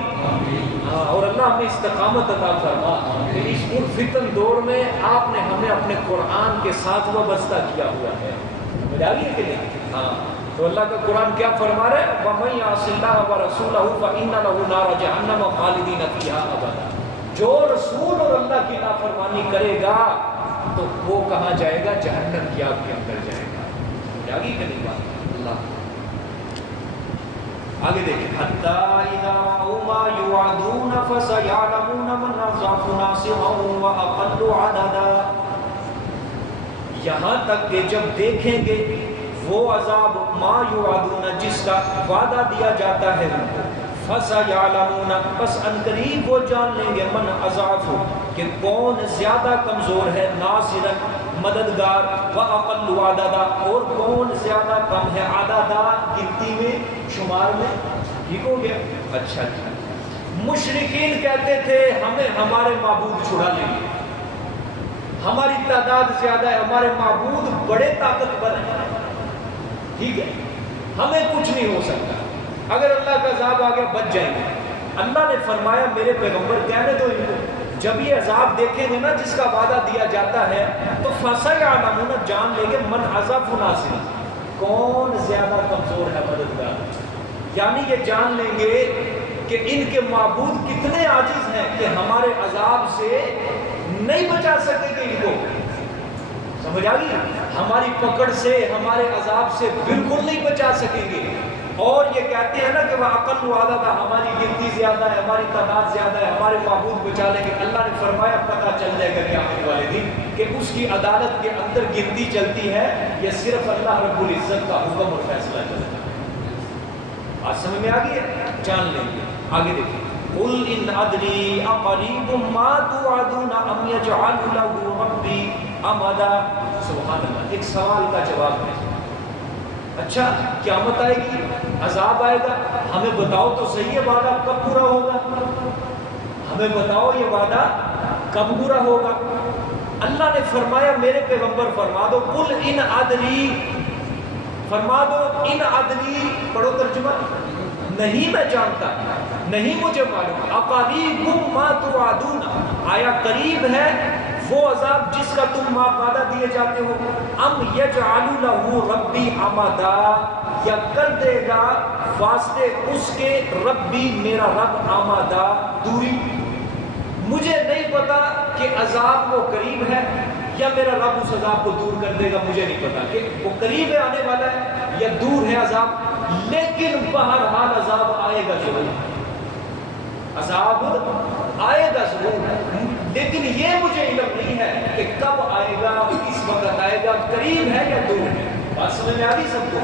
اور اللہ ہمیں استقامت عطا فرما کہ اس فتن دور میں آپ نے ہمیں اپنے قرآن کے ساتھ وابستہ کیا ہوا ہے۔ سمجھ آ رہی ہے کہ نہیں؟ ہاں، تو اللہ کا قرآن کیا فرما رہا ہے؟ وَمَن يَعْصِ اللَّهَ وَرَسُولَهُ فَإِنَّ لَهُ نَارَ جَهَنَّمَ خَالِدِينَ فِيهَا أَبَدًا۔ جو رسول اور اللہ کی نافرمانی کرے گا تو وہ کہاں جائے گا؟ جہنم کی آگ کے اندر جائے گا۔ سمجھ آ گئی کہ نہیں بات؟ اللہ آگے دیکھیں، حَتَّى إِذَا رَأَوْا مَا يُوعَدُونَ فَسَيَعْلَمُونَ مَنْ أَضْعَفُ نَاصِرًا وَأَقَلُّ عَدَدًا۔ یہاں تک کہ جب دیکھیں گے وہ عذاب ما یوعدون، جس کا وعدہ دیا جاتا ہے ان کو، فَسَيَعْلَمُونَ، بس انقریب وہ جان لیں گے، من اضعف، کہ کون زیادہ کمزور ہے، ناصرًا، مددگار، وَأَقَلُّ عَدَدًا، اور کون زیادہ کم ہے، عددا، گنتی میں، شمار میں۔ ٹھیک ہو گیا؟ اچھا اچھا۔ مشرکین کہتے تھے ہمیں ہمارے معبود چھڑا لیں گے، ہماری تعداد زیادہ ہے، ہمارے معبود بڑے طاقتور ہیں، ٹھیک ہے، ہمیں کچھ نہیں ہو سکتا، اگر اللہ کا عذاب آ گیا بچ جائیں گے۔ اللہ نے فرمایا میرے پیغمبر کہنے دو ان کو، جب یہ عذاب دیکھیں گے نا جس کا وعدہ دیا جاتا ہے، تو فَسَيَعْلَمُونَ، جان لیں گے، من اضعف ناصرا، کون زیادہ کمزور ہے، مددگار۔ یعنی یہ جان لیں گے کہ ان کے معبود کتنے عاجز ہیں کہ ہمارے عذاب سے نہیں بچا سکے گے ان کو۔ سمجھ آ گئی؟ ہماری پکڑ سے، ہمارے عذاب سے بالکل نہیں بچا سکیں گے۔ اور یہ کہتے ہیں نا کہ وہ عقل وعدہ تھا، ہماری گنتی زیادہ ہے، ہماری تعداد زیادہ ہے، ہمارے معبود بچا لیں گے۔ اللہ نے فرمایا پتہ چل جائے گا قیامت والے دن کہ اس کی عدالت کے اندر گنتی چلتی ہے یا صرف اللہ رب العزت کا حکم اور فیصلہ چلتا ہے۔ آج سمجھ میں آ گئی ہے؟ جان لیں گے۔ آگے دیکھیں، قُلْ إِنْ أَدْرِي أَقَرِيبٌ مَا تُوعَدُونَ أَمْ يَجْعَلُ لَهُ رَبِّي أَمَدًا۔ سبحان اللہ، ایک سوال کا جواب ہے۔ اچھا، قیامت آئے گی، عذاب آئے گا، ہمیں بتاؤ تو صحیح ہے وعدہ کب پورا ہوگا، ہمیں بتاؤ یہ وعدہ کب پورا ہوگا۔ اللہ نے فرمایا میرے پیغمبر فرما دو، قُلْ إِنْ أَدْرِي، فرما دو، ان ادری، پڑھو ترجمہ، نہیں میں جانتا، نہیں مجھے معلوم، اقریب ما توعدون، آیا قریب ہے وہ عذاب جس کا تم وعدہ دیے جاتے ہو، ام یجعل له ربی امدا، یا کر دے گا واسطے اس کے ربی، میرا رب، امدا، دوری۔ مجھے نہیں پتا کہ عذاب وہ قریب ہے یا میرا رب اس عذاب کو دور کر دے گا، مجھے نہیں پتا کہ وہ قریب ہے آنے والا ہے یا دور ہے عذاب، لیکن بہرحال عذاب آئے گا ضرور، عذاب آئے گا ضرور، لیکن یہ مجھے علم نہیں ہے کہ کب آئے گا، کس وقت آئے گا، قریب ہے یا دور ہے۔ بات سمجھ میں آ رہی سب کو؟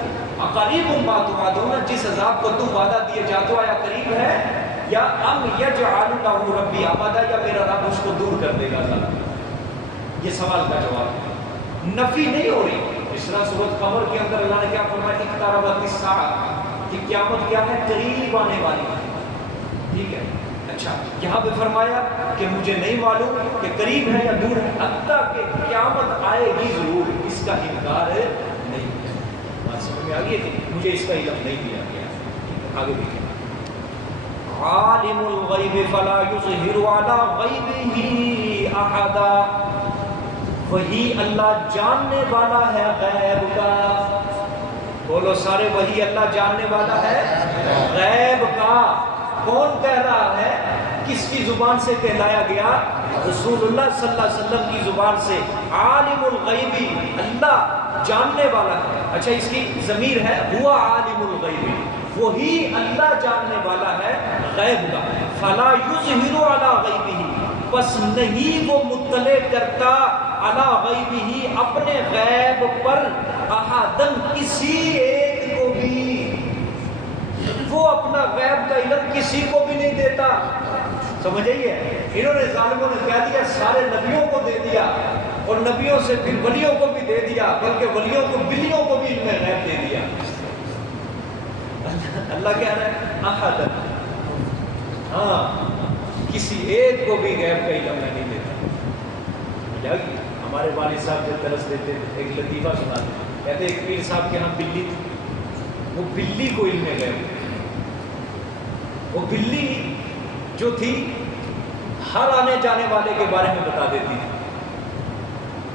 اقریب ما توعدون، جس عذاب کو تم وعدہ دیے جاتے ہو آیا قریب ہے یا ام یجعل له ربی امدا، یا میرا رب اس کو دور کر دے گا عذاب۔ یہ سوال کا جواب ہے، نفی نہیں ہو رہی۔ اس طرح سورۃ قمر کے اندر اللہ نے کیا فرمایا، اقتربت الساعۃ، کہ قیامت کیا ہے، قریب آنے والی ہے، ٹھیک ہے۔ اچھا یہاں پہ فرمایا کہ مجھے نہیں معلوم کہ قریب ہے یا دور ہے، حتیٰ کہ قیامت آئے گی ضرور، اس کا انکار نہیں ہے۔ بات سمجھ میں آ گئی ہے کہ مجھے اس کا علم نہیں دیا گیا۔ آگے دیکھیں، عالم الغیب فلا یظہر علی غیبہ احدا، وہی اللہ جاننے والا ہے غیب کا۔ بولو سارے، وہی اللہ جاننے والا ہے غیب کا۔ کون کہہ رہا ہے؟ کس کی زبان سے کہلایا گیا؟ رسول اللہ صلی اللہ علیہ وسلم کی زبان سے۔ عالم الغیبی، اللہ جاننے والا ہے۔ اچھا اس کی ضمیر ہے ہوا عالم الغیبی، وہی اللہ جاننے والا ہے غیب کا۔ فلا یظہر علی غیبہ، بس نہیں وہ مطلع کرتا علی غیبہ، اپنے غیب پر، احدن کسی ایک کو بھی، وہ اپنا غیب کا علم کسی کو بھی نہیں دیتا۔ سمجھ آئیے؟ انہوں نے ظالموں نے کہہ دیا سارے نبیوں کو دے دیا، اور نبیوں سے پھر ولیوں کو بھی دے دیا، بلکہ ولیوں کو بلیوں کو بھی علم غیب دے دیا۔ اللہ کہہ رہا ہے احدن، ہاں کسی ایک کو بھی غیب کا علم میں نہیں دیتا۔ ہمارے والد صاحب جو درس دیتے تھے، ایک لطیفہ سناتے تھے، کہتے ایک پیر صاحب کے ہاں بلی تھی، وہ بلی کو علم غیب، وہ بلی جو تھی ہر آنے جانے والے کے بارے میں بتا دیتی تھی۔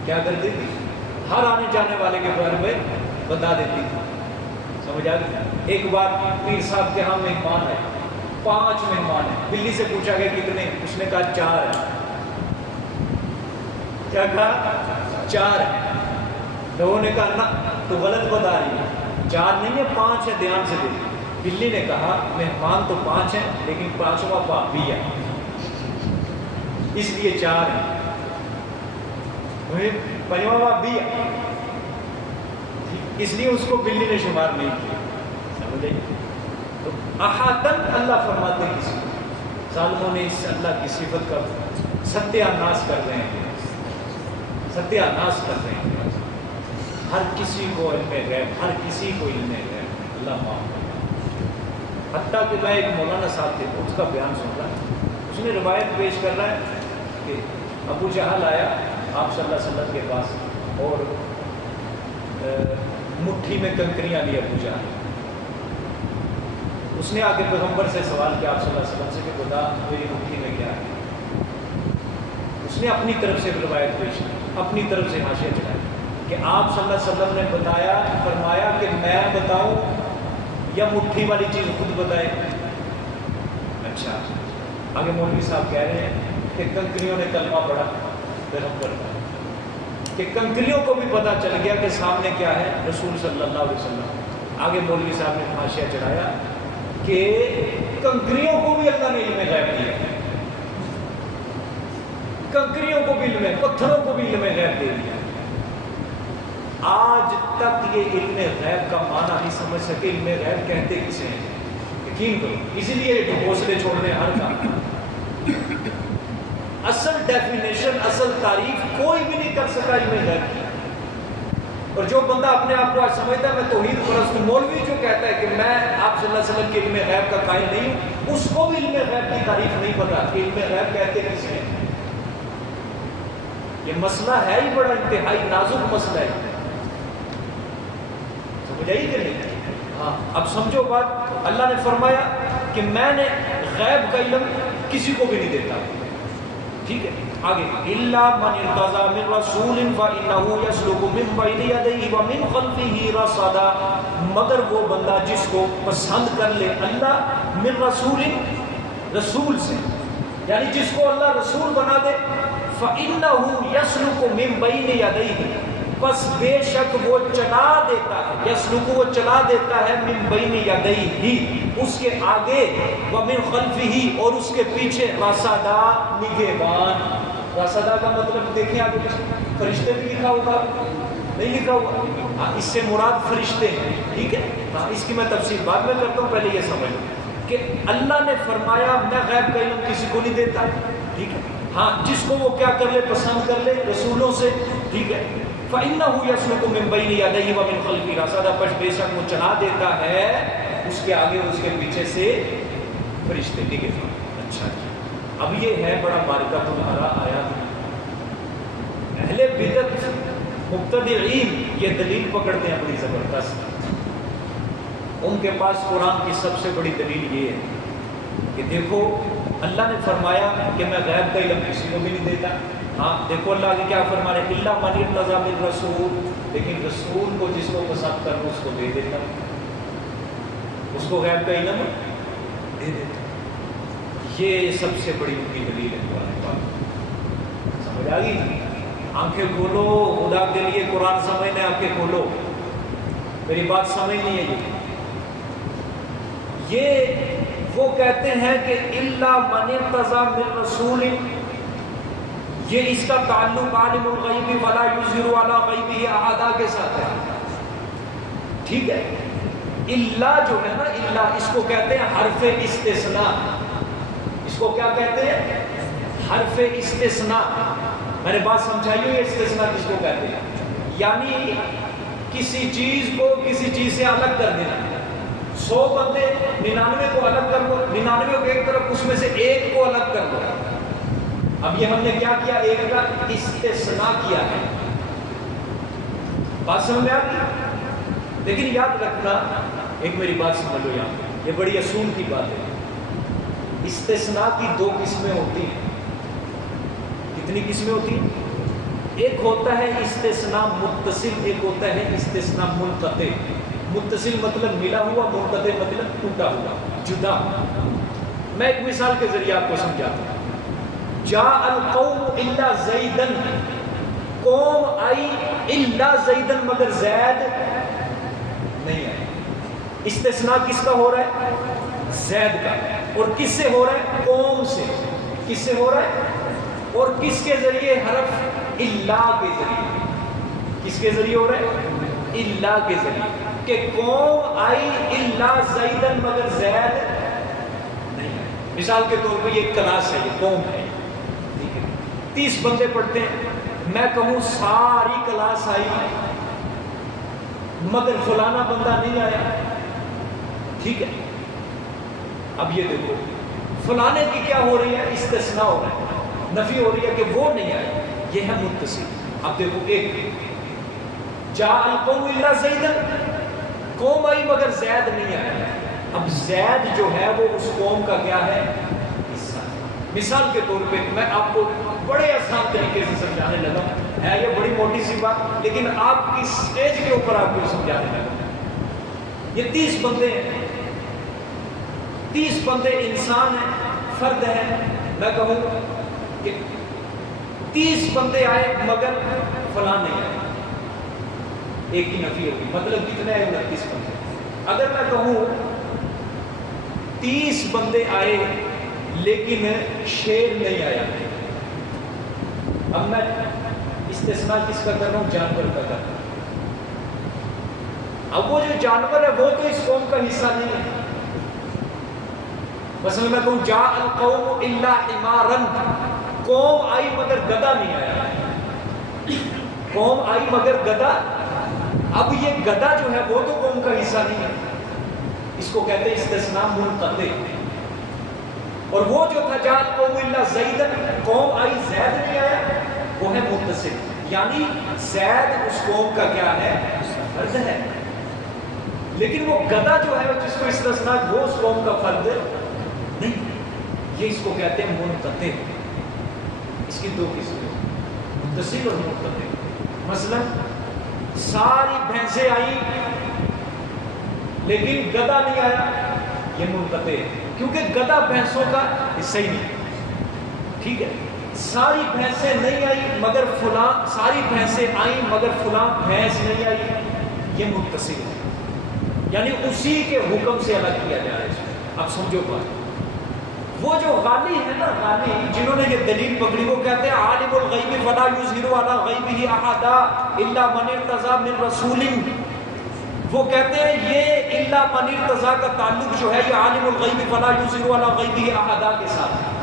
کیا کرتی تھی؟ ہر آنے جانے والے کے بارے میں بتا دیتی تھی۔ سمجھ آ گئی؟ ایک بار پیر صاحب کے ہاں مہمان آئے، 5 مہمان ہیں۔ بلی سے پوچھا گیا کتنے؟ اس نے کہا 4 ہیں۔ کیا کہا؟ 4 ہیں۔ لوگوں نے کہا نا تو غلط بتا رہی ہے، 4 نہیں ہے 5 ہے، دھیان سے دیکھ۔ بلی نے کہا مہمان تو 5 ہیں لیکن 5واں باپ بھی ہے، اس لیے 4 ہیں، 5واں باپ بھی ہے، اس لیے اس کو بلی نے شمار نہیں کیا۔ سمجھے؟ تو احاطن اللہ فرماتے کسی کو، ظالموں نے اس اللہ کی صفت کا ستیہ ناش کر رہے ہیں، ستیہ ناش کر رہے ہیں۔ ہر کسی کو علم غیب، ہر کسی کو علم غیب، اللہ معاف کرے۔ حتیٰ کہ میں ایک مولانا صاحب تھے، اس کا بیان سن رہا ہے، اس نے روایت پیش کر رہا ہے کہ ابو جہل آیا آپ صلی اللہ علیہ وسلم کے پاس اور مٹھی میں کنکریاں لی ابو جہل۔ اس نے آ کے پیغمبر سے سوال کیا آپ صلی اللہ علیہ وسلم سے کہ بتا میری مٹھی میں کیا ہے؟ اس نے اپنی طرف سے روایت پیش کی، اپنی طرف سے حاشیہ چڑھایا کہ آپ صلی اللہ علیہ وسلم نے بتایا، فرمایا کہ میں بتاؤں یا مٹھی والی چیز خود بتائے؟ اچھا آگے مولوی صاحب کہہ رہے ہیں کہ کنکریوں نے کلمہ پڑھا پیغمبر کا، کہ کنکریوں کو بھی پتہ چل گیا کہ سامنے کیا ہے، رسول صلی اللہ علیہ وسلم۔ آگے مولوی صاحب نے حاشیہ چڑھایا کہ کنکریوں کو بھی اللہ نے علم غیب دیا، کنکریوں کو بھی علم، پتھروں کو بھی علم غیب دے دیا۔ آج تک یہ علم غیب کا معنی نہیں سمجھ سکے، علم غیب کہتے کسے ہیں؟ یقین کرو، اسی لیے حوصلے چھوڑ رہے ہیں ہر کام۔ اصل ڈیفینیشن، اصل تعریف کوئی بھی نہیں کر سکا علم غیب کی۔ اور جو بندہ اپنے آپ کو آج سمجھتا ہے میں توحید پرست ہوں، مولوی جو کہتا ہے کہ میں آپ صلی اللہ علیہ وسلم کے علم غیب کا قائل نہیں ہوں، اس کو بھی علم غیب کی تعریف نہیں پتا کہ علم غیب کہتے کسے ہیں۔ یہ مسئلہ ہے ہی بڑا انتہائی نازک مسئلہ ہے، سمجھ آئی کہ نہیں؟ ہاں اب سمجھو بات، اللہ نے فرمایا کہ میں نے غیب کا علم کسی کو بھی نہیں دیتا، ٹھیک ہے؟ آگے الا من ارتضى من رسول فانه يسلك من بين يديه ومن خلفه رصدا، مگر وہ بندہ جس کو پسند کر لے اللہ، من رسول، رسول سے، یعنی جس کو اللہ رسول بنا دے، فانه يسلك من بين يديه، بس بے شک وہ چلا دیتا ہے، یسلک وہ چلا دیتا ہے، من بین یدیہ اس کے آگے، ومن خلفہ اور اس کے پیچھے، رصدا نگہبان۔ رصدا کا مطلب دیکھیں آگے فرشتے بھی لکھا ہوگا، نہیں لکھا ہوگا، اس سے مراد فرشتے ہیں، ٹھیک ہے؟ ہاں اس کی میں تفصیل بعد میں کرتا ہوں، پہلے یہ سمجھ کہ اللہ نے فرمایا میں غیب کا علم کسی کو نہیں دیتا، ٹھیک ہے؟ ہاں جس کو وہ کیا کر لے، پسند کر لے رسولوں سے، ٹھیک ہے؟ فَإِنَّهُ يَسْلُكُ مِن بَيْنِ يَدَيْهِ وَمِن خَلْفِهِ رَصَدًا، پس بے شک وہ چلا دیتا ہے اس کے آگے اور اس کے پیچھے سے فرشتے، ٹھیک ہے؟ اچھا اب یہ ہے بڑا مارکہ تمہارا آیا. اہل بدعت مبتدعین یہ دلیل پکڑتے ہیں بڑی زبردست. ان کے پاس قرآن کی سب سے بڑی دلیل یہ ہے کہ دیکھو اللہ نے فرمایا کہ میں غیب کا علم کسی کو بھی نہیں دیتا. ہاں دیکھو اللہ کے کیا فرما رہے ہیں, اللہ من ارتضی من رسول, لیکن رسول کو جس کو پسند کروں اس کو دے دیتا, اس کو غیب کا علم دے دیتا. یہ سب سے بڑی ان کی دلیل ہے قرآن پاک. سمجھ آ گئی؟ آنکھیں کھولو خدا کے لیے, قرآن سمجھنے آنکھیں کھولو. میری بات سمجھ نہیں ہے. یہ وہ کہتے ہیں کہ الا من ارتضی من رسول, یہ اس کا تعلق عالم الغیب ولا یظہر علی غیبہ احدا کے ساتھ ہے. ٹھیک ہے, الا جو ہے نا, الا اس کو کہتے ہیں حرف استثناء. اس کو کیا کہتے ہیں؟ حرف استثناء. میں نے بات سمجھائی ہو, یہ استثناء کس کو کہتے ہیں؟ یعنی کسی چیز کو کسی چیز سے الگ کر دینا. 100 بندے 99 کو الگ کر دو, 99 کو ایک طرف, اس میں سے ایک کو الگ کر دو. اب یہ ہم نے کیا کیا؟ ایک کا استثناء کیا ہے. بات سمجھ میں آ گئی؟ لیکن یاد رکھنا, ایک میری بات سمجھ لو یہاں, یہ بڑی اصول کی بات ہے. استثناء کی 2 قسمیں ہوتی ہیں. کتنی قسمیں ہوتی ہیں؟ ایک ہوتا ہے استثناء متصل, ایک ہوتا ہے استثناء منقطع. متصل مطلب ملا ہوا, منقطع مطلب ٹوٹا ہوا, جدا. میں ایک مثال کے ذریعے آپ کو سمجھاتا ہوں. جاء القوم الا زیدن, قوم آئی الا زیدن مگر زید نہیں آئی. استثناء کس کا ہو رہا ہے؟ زید کا. اور کس سے ہو رہا ہے؟ قوم سے. کس سے ہو رہا ہے؟ اور کس کے ذریعے؟ حرف الا کے ذریعے. کس کے ذریعے ہو رہا ہے؟ الا کے ذریعے. کہ قوم آئی الا زیدن مگر زید نہیں آئی. مثال کے طور پہ یہ کلاس ہے, یہ قوم ہے, 30 بندے پڑھتے ہیں. میں کہوں ساری کلاس آئی مگر فلانا بندہ نہیں آیا. ٹھیک ہے, اب یہ دیکھو فلانے کی کیا ہو رہی ہے؟ استثناء ہو رہا ہے, نفی ہو رہی ہے کہ وہ نہیں آئے. یہ ہے متصل. اب دیکھو ایک جاء القوم الا زیدن, قوم آئی مگر زید نہیں آیا. اب زید جو ہے وہ اس قوم کا کیا ہے؟ حصہ. مثال کے طور پہ میں آپ کو بڑے آسان طریقے سے سمجھانے لگا, ہے یہ بڑی موٹی سی بات, لیکن آپ کی سٹیج کے اوپر آپ کو سمجھانے لگا. یہ 30 بندے ہیں, 30 بندے انسان ہیں, فرد ہیں. میں کہوں کہ 30 بندے آئے مگر فلاں نہیں آئے, ایک کی نفی ہوگی. مطلب کتنے آئے؟ 29 بندے. اگر میں کہوں 30 بندے آئے لیکن شیر نہیں آیا, اب میں استثناء کس کا کر رہا ہوں؟ جانور کا کر رہا ہوں. اب وہ جو جانور ہے وہ تو اس قوم کا حصہ نہیں ہے. مثلا میں کہوں جاء القوم الا حمارا, قوم آئی مگر گدھا نہیں آیا. قوم آئی مگر گدھا. اب یہ گدھا جو ہے وہ تو قوم کا حصہ نہیں ہے. اس کو کہتے ہیں استثناء منقطع. اور وہ جو تھا جاء القوم الا زیدن, قوم آئی زید نہیں آیا, وہ ہے متصل. یعنی زید اس قوم کا کیا ہے؟ فرد ہے. لیکن وہ گدھا جو ہے جس کو استثناء, وہ اس قوم کا فرد نہیں. یہ اس کو کہتے ہیں منقطع. اس کی 2 قسمیں, متصل اور منقطع. مثلا ساری بھینسیں آئی لیکن گدھا نہیں آیا, یہ منقطع ہے, کیونکہ گدھا بھینسوں کا حصہ ہی نہیں. ٹھیک ہے, ساری بھینسیں نہیں آئی مگر فلاں, ساری بھینسیں آئیں مگر فلاں بھینس نہیں آئی, یہ متصل ہے. یعنی اسی کے حکم سے الگ کیا جا رہا ہے. اب سمجھو بات, وہ جو غالی ہے نا, غالی جنہوں نے یہ دلیل پکڑی, وہ کہتے ہیں عالم الغیب ولا یظہر علی غیبہ احدا الا من ارتضی من رسول. وہ کہتے ہیں یہ الا من ارتضی کا تعلق جو ہے یہ عالم الغیب ولا یظہر علی غیبہ احدا کے ساتھ ہے.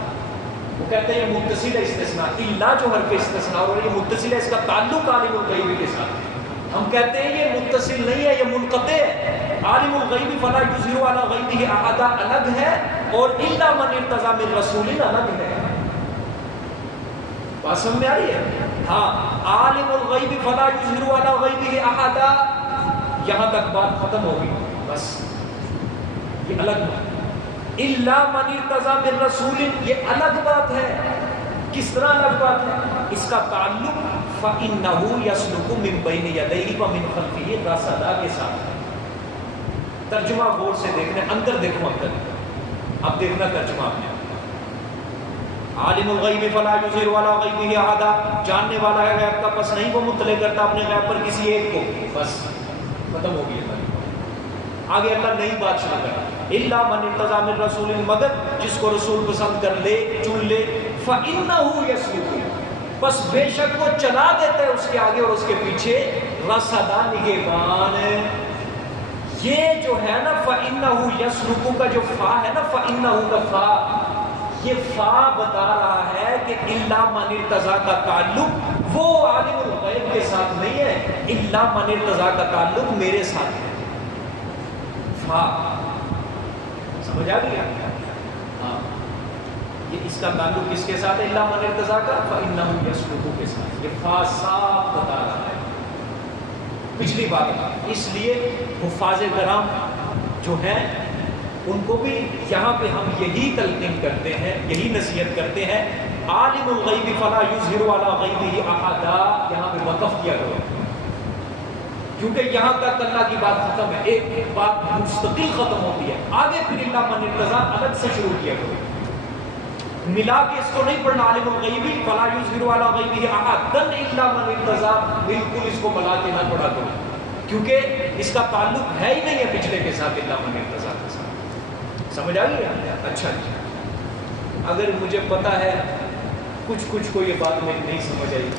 وہ کہتے ہیں یہ متصل ہے استثناء. الا جو حرف استثناء اور یہ متصل ہے, اس کا تعلق عالم الغیب کے ساتھ ہے. ہم کہتے ہیں یہ متصل نہیں ہے, یہ منقطع ہے. عالم الغیب فلا یظہر علی غیبہ احدا الگ ہے اور الا من ارتضی من رسول الگ ہے. بات سمجھ میں آ رہی ہے؟ ہاں، عالم الغیب فلا یظہر علی غیبہ احدا، یہاں تک بات ختم ہوگی، بس یہ الگ بات۔ الا من ارتضی من رسول، یہ الگ بات ہے۔ کس طرح الگ بات ہے؟ اس کا تعلق فإنہ یسلک من بین یدیہ ومن خلفہ رصدا کے ساتھ۔ ترجمہ غور سے دیکھنا، اندر دیکھو، اندر اب دیکھنا ترجمہ آپ نے۔ عالم الغیب فلا یظہر علی غیبہ احدا، جاننے والا ہے غیب کا پس نہیں وہ مطلع کرتا اپنے غیب پر کسی ایک کو، بس ختم ہو گیا۔ آگے اللہ نئی بات شروع کرا، الا من ارتضی من رسول، مگر جس کو رسول پسند کر لے، چن لے، فإنہ یسلک، بس بے شک وہ چلا دیتا ہے اس کے آگے اور اس کے پیچھے رصدا، نگہبان۔ یہ جو ہے نا فإنہ یسلک کا جو فا ہے نا، فإنہ کا فا، یہ فا بتا رہا ہے کہ الا من ارتضی کا تعلق وہ عالم الغیب کے ساتھ نہیں ہے، الا من ارتضی کا تعلق میرے ساتھ ہے۔ فا سمجھ آ گیا؟ ہاں، یہ اس کا تعلق کس کے ساتھ ہے؟ الا من ارتضی کا، فإنہ یسلک کے ساتھ۔ یہ فا صاف بتا رہا ہے پچھلی بات۔ اس لیے حفاظ کرام جو ہیں ان کو بھی یہاں پہ ہم یہی تلقین کرتے ہیں، یہی نصیحت کرتے ہیں، عالم الغیب فلا یظہر علی غیبہ احدا، یہاں پہ وقف کیا کرو، کیونکہ یہاں تک اللہ کی بات ختم ہے، ایک بات مستقل ختم ہوتی ہے، آگے پھر الا من ارتضی الگ سے شروع کیا کرو، ملا کے اس کو نہیں پڑھنا عالم الغیب فلا یظہر علی غیبہ احدا الا من ارتضی، بالکل اس کو ملا کے نہ پڑھا کرو، کیونکہ اس کا تعلق ہے ہی نہیں ہے پچھلے کے ساتھ، الا من ارتضی کے ساتھ۔ سمجھ آ گئی؟ اچھا جی، اگر مجھے پتا ہے کچھ کو یہ بات میں نہیں سمجھ آئی،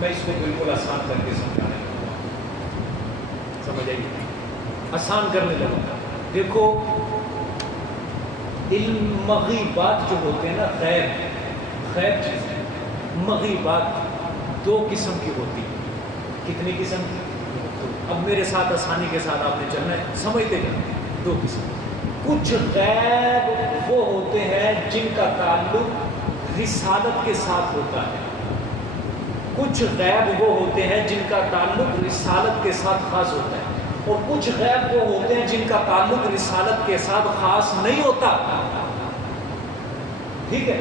میں اس کو بالکل آسان کر کے سمجھانے لگوں گا، سمجھ آئی؟ آسان کرنے لگوں گا۔ دیکھو، علم مغیبات جو ہوتے ہیں نا، غیب چیزیں، مغیبات دو قسم کی ہوتی ہیں۔ کتنی قسم کی؟ اب میرے ساتھ آسانی کے ساتھ آپ نے چلنا ہے، سمجھتے جائیں۔ دو قسم، کچھ غیب وہ ہوتے ہیں جن کا تعلق رسالت کے ساتھ ہوتا ہے، کچھ غیب وہ ہوتے ہیں جن کا تعلق رسالت کے ساتھ خاص ہوتا ہے، اور کچھ غیب وہ ہوتے ہیں جن کا تعلق رسالت کے ساتھ خاص نہیں ہوتا۔ ٹھیک ہے؟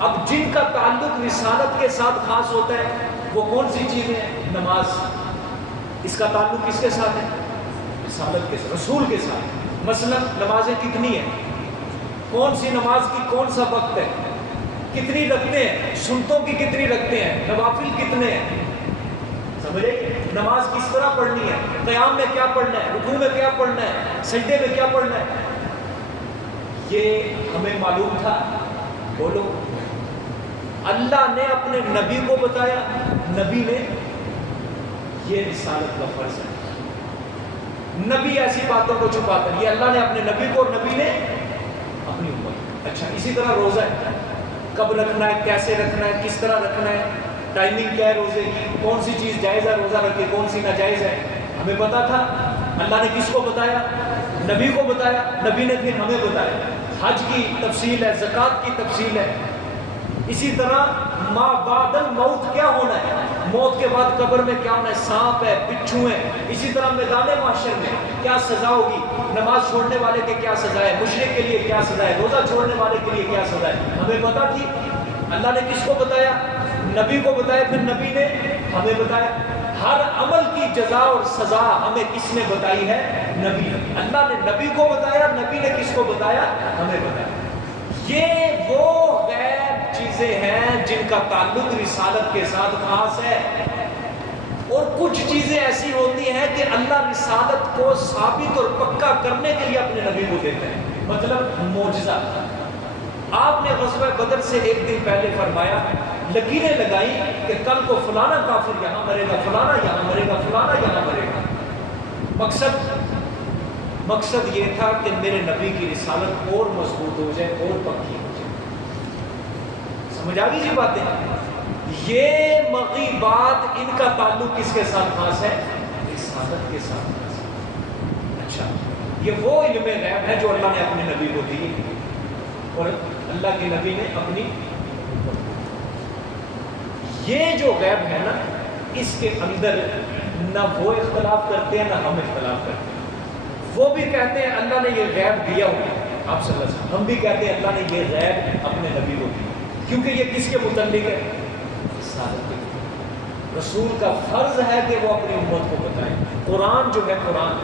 اب جن کا تعلق رسالت کے ساتھ خاص ہوتا ہے وہ کون سی چیزیں ہیں؟ نماز، اس کا تعلق کس کے ساتھ ہے؟ رسالت کے ساتھ، رسول کے ساتھ۔ مثلا نمازیں کتنی ہیں؟ کون سی نماز کی کون سا وقت ہے؟ کتنی رکھتے ہیں؟ سنتوں کی کتنی رکھتے ہیں؟ نوافل کتنے ہیں؟ سمجھے؟ نماز کس طرح پڑھنی ہے؟ قیام میں کیا پڑھنا ہے؟ رکوع میں کیا پڑھنا ہے؟ سجدے میں کیا پڑھنا ہے؟ یہ ہمیں معلوم تھا؟ بولو۔ اللہ نے اپنے نبی کو بتایا، نبی نے، یہ رسالت کا فرض ہے۔ نبی ایسی باتوں کو چھپاتا ہے، یہ اللہ نے اپنے نبی کو اور نبی نے اپنی امت۔ اچھا، اسی طرح روزہ ہے، کب رکھنا ہے، کیسے رکھنا ہے، کس طرح رکھنا ہے، ٹائمنگ کیا ہے روزے کی، کون سی چیز جائز ہے روزہ رکھے، کون سی ناجائز ہے، ہمیں پتا تھا۔ اللہ نے کس کو بتایا؟ نبی کو بتایا، نبی نے پھر ہمیں بتایا۔ حج کی تفصیل ہے، زکوٰۃ کی تفصیل ہے۔ اسی طرح ما بعد الموت کیا ہونا ہے، موت کے بعد قبر میں کیا ہونا ہے، سانپ ہے، بچھو ہے۔ اسی طرح میدان محشر میں کیا سزا ہوگی، نماز چھوڑنے والے کے کیا سزا ہے، مشرک کے لیے کیا سزا ہے، روزہ چھوڑنے والے کے لیے کیا سزا ہے، ہمیں پتہ تھی۔ اللہ نے کس کو بتایا؟ نبی کو بتایا، پھر نبی نے ہمیں بتایا۔ ہر عمل کی جزا اور سزا ہمیں کس نے بتائی ہے؟ نبی نے۔ اللہ نے نبی کو بتایا، نبی نے کس کو بتایا؟ ہمیں بتایا۔ یہ وہ غیب چیزیں ہیں جن کا تعلق رسالت کے ساتھ خاص ہے، اور کچھ چیزیں ایسی ہوتی ہیں کہ اللہ رسالت کو ثابت اور پکا کرنے کے لیے اپنے نبی کو دیتے ہیں۔ مطلب معجزہ، آپ نے غزوہ بدر سے ایک دن پہلے فرمایا، لکیریں لگائی کہ کل کو فلانا کافر یہاں مرے گا، فلانا یہاں مرے گا، فلانا یہاں مرے گا۔ مقصد یہ تھا کہ میرے نبی کی رسالت اور مضبوط ہو جائے اور پکی ہو جائے۔ سمجھ آ گئی جی باتیں؟ یہ مغیبات، ان کا تعلق کس کے ساتھ خاص ہے؟ رسالت کے ساتھ خاص ہے۔ اچھا، یہ وہ علم غیب ہے جو اللہ نے اپنے نبی کو دی، اور اللہ کے نبی نے اپنی۔ یہ جو غیب ہے نا، اس کے اندر نہ وہ اختلاف کرتے ہیں نہ ہم اختلاف کرتے ہیں۔ وہ بھی کہتے ہیں اللہ نے یہ غیب دیا ہوا آپ صلی اللہ علیہ وسلم، ہم بھی کہتے ہیں اللہ نے یہ غیب اپنے نبی کو دیا، کیونکہ یہ کس کے متعلق ہے؟ رسالت کے متعلق۔ رسول کا فرض ہے کہ وہ اپنی امت کو بتائیں۔ قرآن جو ہے، قرآن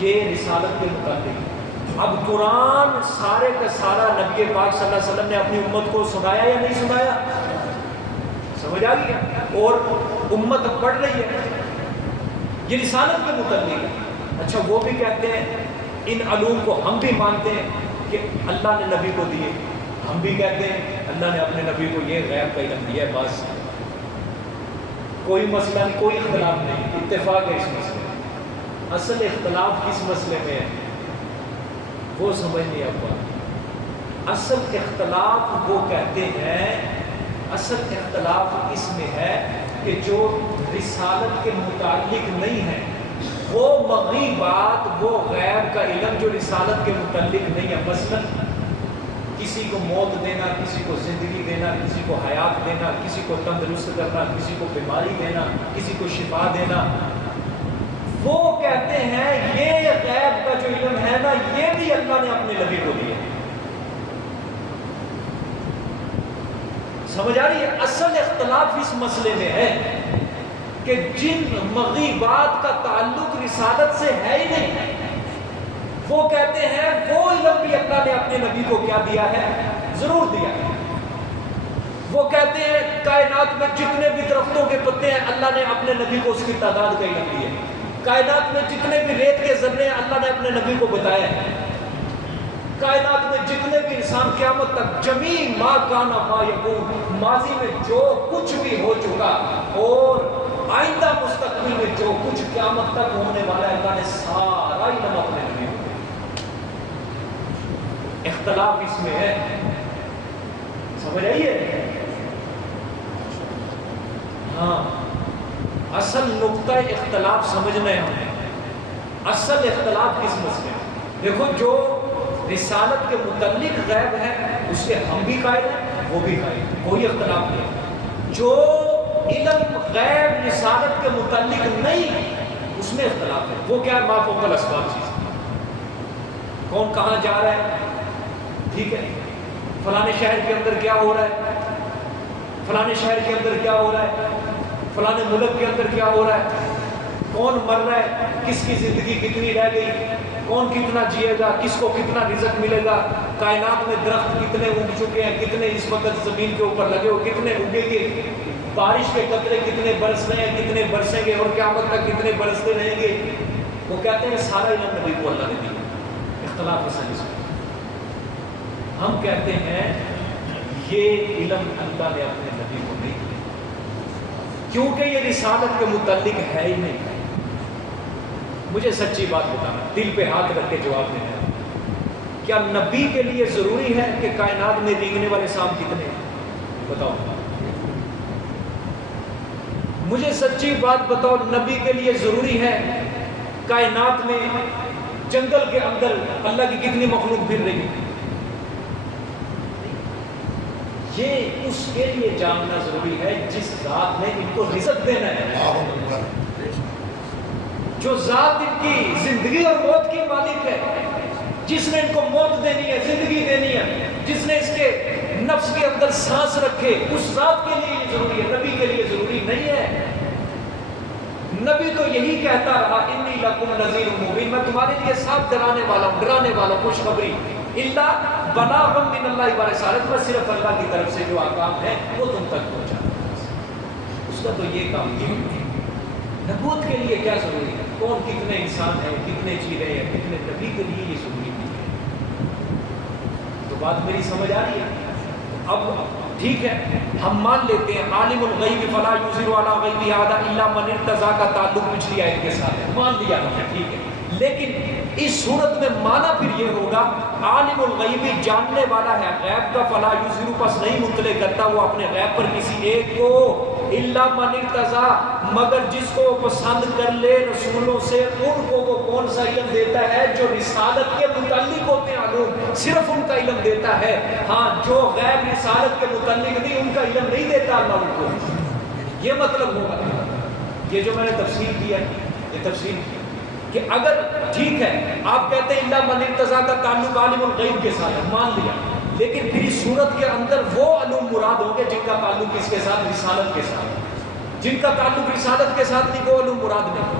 یہ رسالت کے متعلق ہے۔ اب قرآن سارے کا سارا نبی پاک صلی اللہ علیہ وسلم نے اپنی امت کو سنایا یا نہیں سنایا؟ سمجھ آ گیا؟ اور امت پڑھ رہی ہے، یہ رسالت کے متعلق ہے۔ اچھا وہ بھی کہتے ہیں ان علوم کو ہم بھی مانتے ہیں کہ اللہ نے نبی کو دیے، ہم بھی کہتے ہیں اللہ نے اپنے نبی کو یہ غیب کا علم دیا ہے، بس کوئی مسئلہ نہیں، کوئی اختلاف نہیں، اتفاق ہے اس مسئلے میں۔ اصل اختلاف کس مسئلے میں ہے وہ سمجھ نہیں آتا۔ اصل اختلاف وہ کہتے ہیں، اصل اختلاف اس میں ہے کہ جو رسالت کے متعلق نہیں ہے، وہ مغیبات، وہ غیب کا علم جو رسالت کے متعلق نہیں ہے، مثلا کسی کو موت دینا، کسی کو زندگی دینا، کسی کو حیات دینا، کسی کو تندرست کرنا، کسی کو بیماری دینا، کسی کو شفا دینا، وہ کہتے ہیں یہ غیب کا جو علم ہے نا، یہ بھی اللہ نے اپنے نبی کو دیا۔ سمجھ آ رہی ہے؟ اصل اختلاف اس مسئلے میں ہے کہ جن مغیبات کا تعلق رسالت سے ہے ہی نہیں، وہ کہتے ہیں وہ علم بھی اللہ نے اپنے نبی کو کیا دیا ہے؟ ضرور دیا ہے۔ وہ کہتے ہیں کائنات میں جتنے بھی درختوں کے پتے ہیں اللہ نے اپنے نبی کو اس کی تعداد کا علم دیا ہے۔ کائنات میں جتنے بھی ریت کے ذرے ہیں اللہ نے اپنے نبی کو بتایا ہے۔ کائنات میں جتنے بھی انسان قیامت تک جمیع ما کان ما یکون، ماضی میں جو کچھ بھی ہو چکا اور آئندہ مستقبل میں جو کچھ قیامت تک ہونے والا ہے، اللہ نے سارا علم اپنے نبی کو دیا۔ اختلاف اس میں ہے، سمجھ آئیے؟ ہاں، اصل نقطہ اختلاف سمجھنا ہے ہمیں۔ اصل اختلاف کس مسئلے میں؟ دیکھو جو رسالت کے متعلق غیب ہے اس کے ہم بھی قائل ہیں، وہ بھی قائل ہیں، کوئی اختلاف نہیں۔ جو علم غیب رسالت کے متعلق نہیں اس میں اختلاف ہے، وہ کیا ہے؟ ما فوق الاسباب چیز، کون کہاں جا رہا ہے، ٹھیک ہے، فلانے شہر کے اندر کیا ہو رہا ہے، فلانے شہر کے اندر کیا ہو رہا ہے، فلانے ملک کے اندر کیا ہو رہا ہے، کون مر رہا ہے، کس کی زندگی کتنی رہ گئی، کون کتنا جیے گا، کس کو کتنا رزق ملے گا، کائنات میں درخت کتنے اگ چکے ہیں، کتنے اس وقت زمین کے اوپر لگے ہوئے، کتنے اگیں گے، بارش کے قطرے کتنے برس رہے ہیں، کتنے برسیں گے اور قیامت تک کتنے برستے رہیں گے، وہ کہتے ہیں سارا علم نبی کو اللہ نے دیا۔ اختلاف اصل اس میں، ہم کہتے ہیں یہ علم اللہ نے اپنے نبی کو نہیں دیا کیونکہ یہ رسالت کے متعلق ہے ہی نہیں۔ مجھے سچی بات بتانا، دل پہ ہاتھ رکھ کے جواب دینا، کیا نبی کے لیے ضروری ہے کہ کائنات میں رینگنے والے سانپ کتنے ہیں؟ بتاؤ، مجھے سچی بات بتاؤ، نبی کے لیے ضروری ہے کائنات میں جنگل کے اندر اللہ کی کتنی مخلوق پھر رہی ہے؟ یہ اس کے لیے جاننا ضروری ہے جس ذات نے ان کو رزق دینا ہے، جو ذات ان کی زندگی اور موت کی مالک ہے، جس نے ان کو موت دینی ہے، زندگی دینی ہے، جس نے اس کے نفس کے اندر سانس رکھے، اس ذات کے لیے یہ ضروری ہے، نبی کے لیے ضروری نہیں ہے۔ نبی تو یہی کہتا رہا انی لکم نذیر مبین، میں تمہارے لیے صاف ڈرانے والا ہوں، ڈرانے والا ہوں، خوشخبری، الا بلاغ من اللہ و رسالت، میں صرف اللہ کی طرف سے جو احکام ہے وہ تم تک پہنچانا ہے، اس کا تو یہ کام ہے۔ نبوت کے لیے کیا ضروری ہے؟ کون کتنے انسان ہیں، کتنے چیزیں ہیں، کتنے، نبی کے لیے یہ ضروری نہیں ہے۔ تو بات میری سمجھ آ رہی ہے؟ اب ٹھیک ہے، ہم مان لیتے ہیں عالم الغیب فلا یظہر علی غیبہ احدا الا من ارتضی کا تعلق پچھلی آیت کے ساتھ ہے، مان لیا ہم نے، ٹھیک ہے، لیکن اس صورت میں مانا پھر یہ ہوگا عالم الغیب جاننے والا ہے غیب کا، فلا یظہر پس نہیں مطلع کرتا وہ اپنے غیب پر کسی ایک کو، الا من ارتضی مگر جس کو پسند کر لے رسولوں سے، ان کو وہ کون سا علم دیتا ہے؟ جو رسالت کے متعلق ہوتے ہیں علوم، صرف ان کا علم دیتا ہے۔ ہاں جو غیب رسالت کے متعلق نہیں، ان کا علم نہیں دیتا اللہ ان کو۔ یہ مطلب ہوگا یہ جو میں نے تفسیر کیا یہ تفسیر کی کہ اگر ٹھیک ہے آپ کہتے ہیں اللہ من ارتضیٰ کا تعلق عالم الغیب کے ساتھ ہے، مان لیا، لیکن پھر اس صورت کے اندر وہ علوم مراد ہوں گے جن کا تعلق کس کے ساتھ؟ رسالت کے ساتھ۔ جن کا تعلق رسالت کے ساتھ نہیں، وہ علوم مراد نہیں۔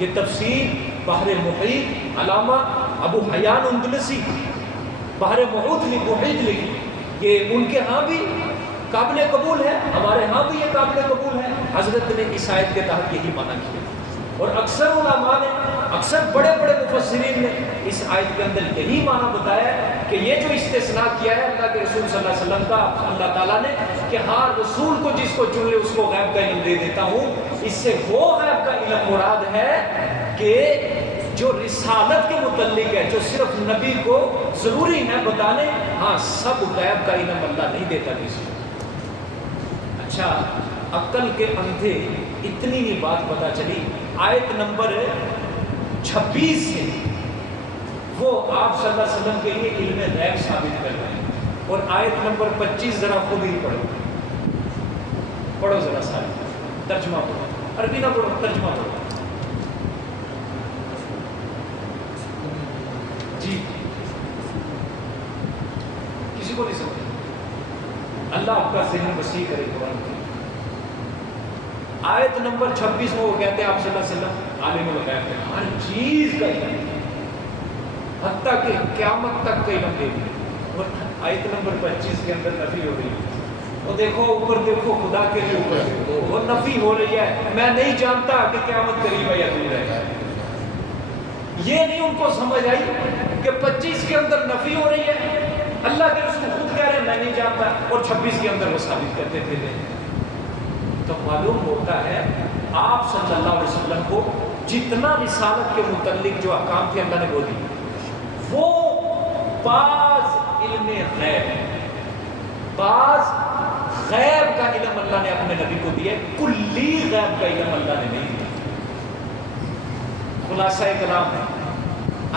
یہ تفسیر بحر محیط علامہ ابو حیان اندلسی بحر محیط لکھی، یہ ان کے ہاں بھی قابل قبول ہے، ہمارے ہاں بھی یہ قابل قبول ہے۔ حضرت نے اس آیت کے تحت یہی معنی کیا، اور اکثر علماء نے، اکثر بڑے بڑے مفسرین نے اس آیت کے اندر یہی معنی بتایا کہ یہ جو استثناء کیا ہے اللہ کے رسول صلی اللہ علیہ وسلم کا اللہ تعالیٰ نے کہ ہاں رسول کو جس کو چن لے اس کو غیب کا علم دے دیتا ہوں، اس سے وہ غیب کا علم مراد ہے کہ جو رسالت کے متعلق ہے، جو صرف نبی کو ضروری ہے بتانے، ہاں سب غیب کا علم اللہ نہیں دیتا کسی کو۔ اچھا، عقل کے اندھے اتنی ہی بات پتہ چلی، آیت نمبر 26 سے وہ آپ صلی اللہ علیہ وسلم کے لیے علم غیب ثابت کر رہے ہیں، اور آیت نمبر 25 ذرا خود ہی پڑھو ذرا سارے، ترجمہ پڑھو، عربی نہ پڑھو، ترجمہ پڑھو جی، کسی کو نہیں سمجھ، اللہ آپ کا ذہن وسیع کرے قرآن کی۔ آیت نمبر 26 میں وہ کہتے ہیں آپ صلی اللہ علیہ وسلم عالم الغیب ہے، ہر چیز کا علم، حتیٰ کہ قیامت تک کا علم دے دیا۔ اور آیت نمبر 25 کے اندر نفی ہو رہی ہے، وہ دیکھو اوپر دیکھو خدا کے لیے اوپر، وہ نفی ہو رہی ہے، میں نہیں جانتا کہ قیامت قریب ہے یا دور ہے۔ یہ نہیں ان کو سمجھ آئی کہ 25 کے اندر نفی ہو رہی ہے، اللہ کے رسول خود کہہ رہے ہیں میں نہیں جانتا، اور 26 کے اندر وہ ثابت کرتے تھے۔ تو معلوم ہوتا ہے آپ صلی اللہ علیہ وسلم کو جتنا رسالت کے متعلق جو احکام تھے اللہ نے وہ دی، وہ بعض علم غیب، بعض غیب کا علم اللہ نے اپنے نبی کو دیا، کلی غیب کا علم اللہ نے نہیں دیا۔ خلاصہ کلام ہے،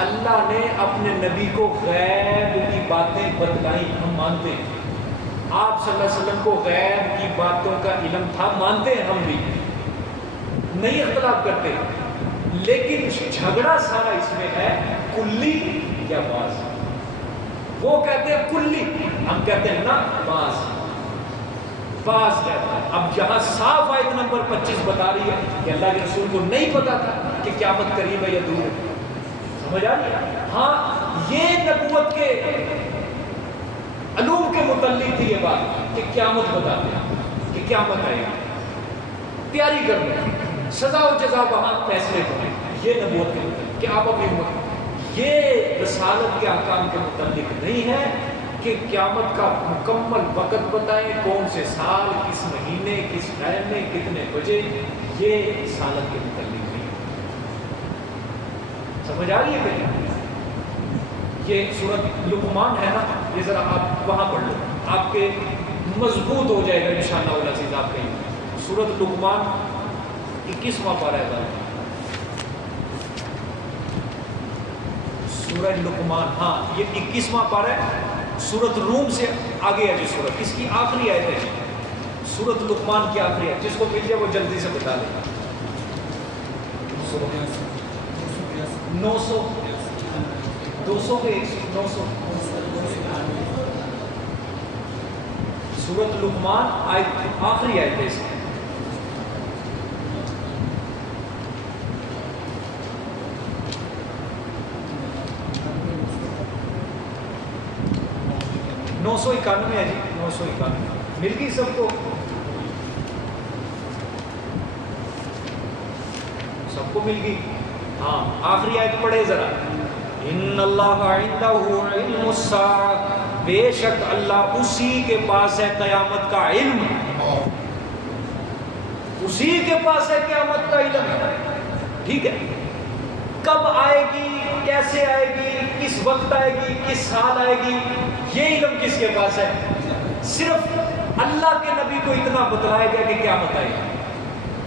اللہ نے اپنے نبی کو غیب کی باتیں بتلائیں، ہم مانتے ہیں۔ آپ صلی اللہ علیہ وسلم کو غیب کی باتوں کا علم تھا، مانتے ہیں ہم بھی، نہیں اختلاف کرتے، لیکن جھگڑا سارا اس میں ہے کلی یا بعض۔ وہ کہتے ہیں کلی، ہم کہتے ہیں نا بعض کہتا ہے۔ اب جہاں صاف آیت نمبر 25 بتا رہی ہے کہ اللہ کے رسول کو نہیں پتا تھا کہ قیامت قریب ہے یا دور ہے، سمجھ آ رہی ہے؟ ہاں یہ نبوت کے علوم کے متعلق تھی یہ بات کہ قیامت بتاتے ہیں کہ قیامت آئے گی، تیاری کرنا، سزا و جزا وہاں فیصلے کریں، یہ نبوت کے متعلق کہ آپ اپنی امت، یہ رسالت کے احکام کے متعلق نہیں ہے کہ قیامت کا مکمل وقت بتائیں، کون سے سال، کس مہینے، کس ٹائم میں، کتنے بجے، یہ رسالت کے متعلق نہیں۔ سمجھ آ رہی ہے کہ یہ سورۃ لقمان ہے نا، یہ ذرا آپ وہاں پڑھ لو، آپ کے مضبوط ہو جائے گا انشاءاللہ العزیز آپ کے لیے۔ سورۃ لقمان 21واں پارہ ہے، سورہ لقمان، ہاں یہ 21واں پارہ ہے، سورۃ روم سے آگے ہے جو سورت، اس کی آخری آیت ہے، سورۃ لقمان کی آخری آیت، جس کو مل جائے وہ جلدی سے بتا دے۔ 900 200 پہ 900 سورۃ لقمان آیت آخری آیت ہے اس کی۔ نو سو 91 ہے جی، 991 مل گئی سب کو، سب کو مل گئی؟ ہاں آخری آیت پڑھے ذرا، ان اللہ عندہ علم الساعہ، بے شک اللہ اسی کے پاس ہے قیامت کا علم، اسی کے پاس ہے قیامت کا علم، ٹھیک ہے؟ کب آئے گی، کیسے آئے گی، کس وقت آئے گی، کس سال آئے گی، یہ علم کس کے پاس ہے؟ صرف اللہ کے نبی کو اتنا بتلایا گیا کہ قیامت آئے گی،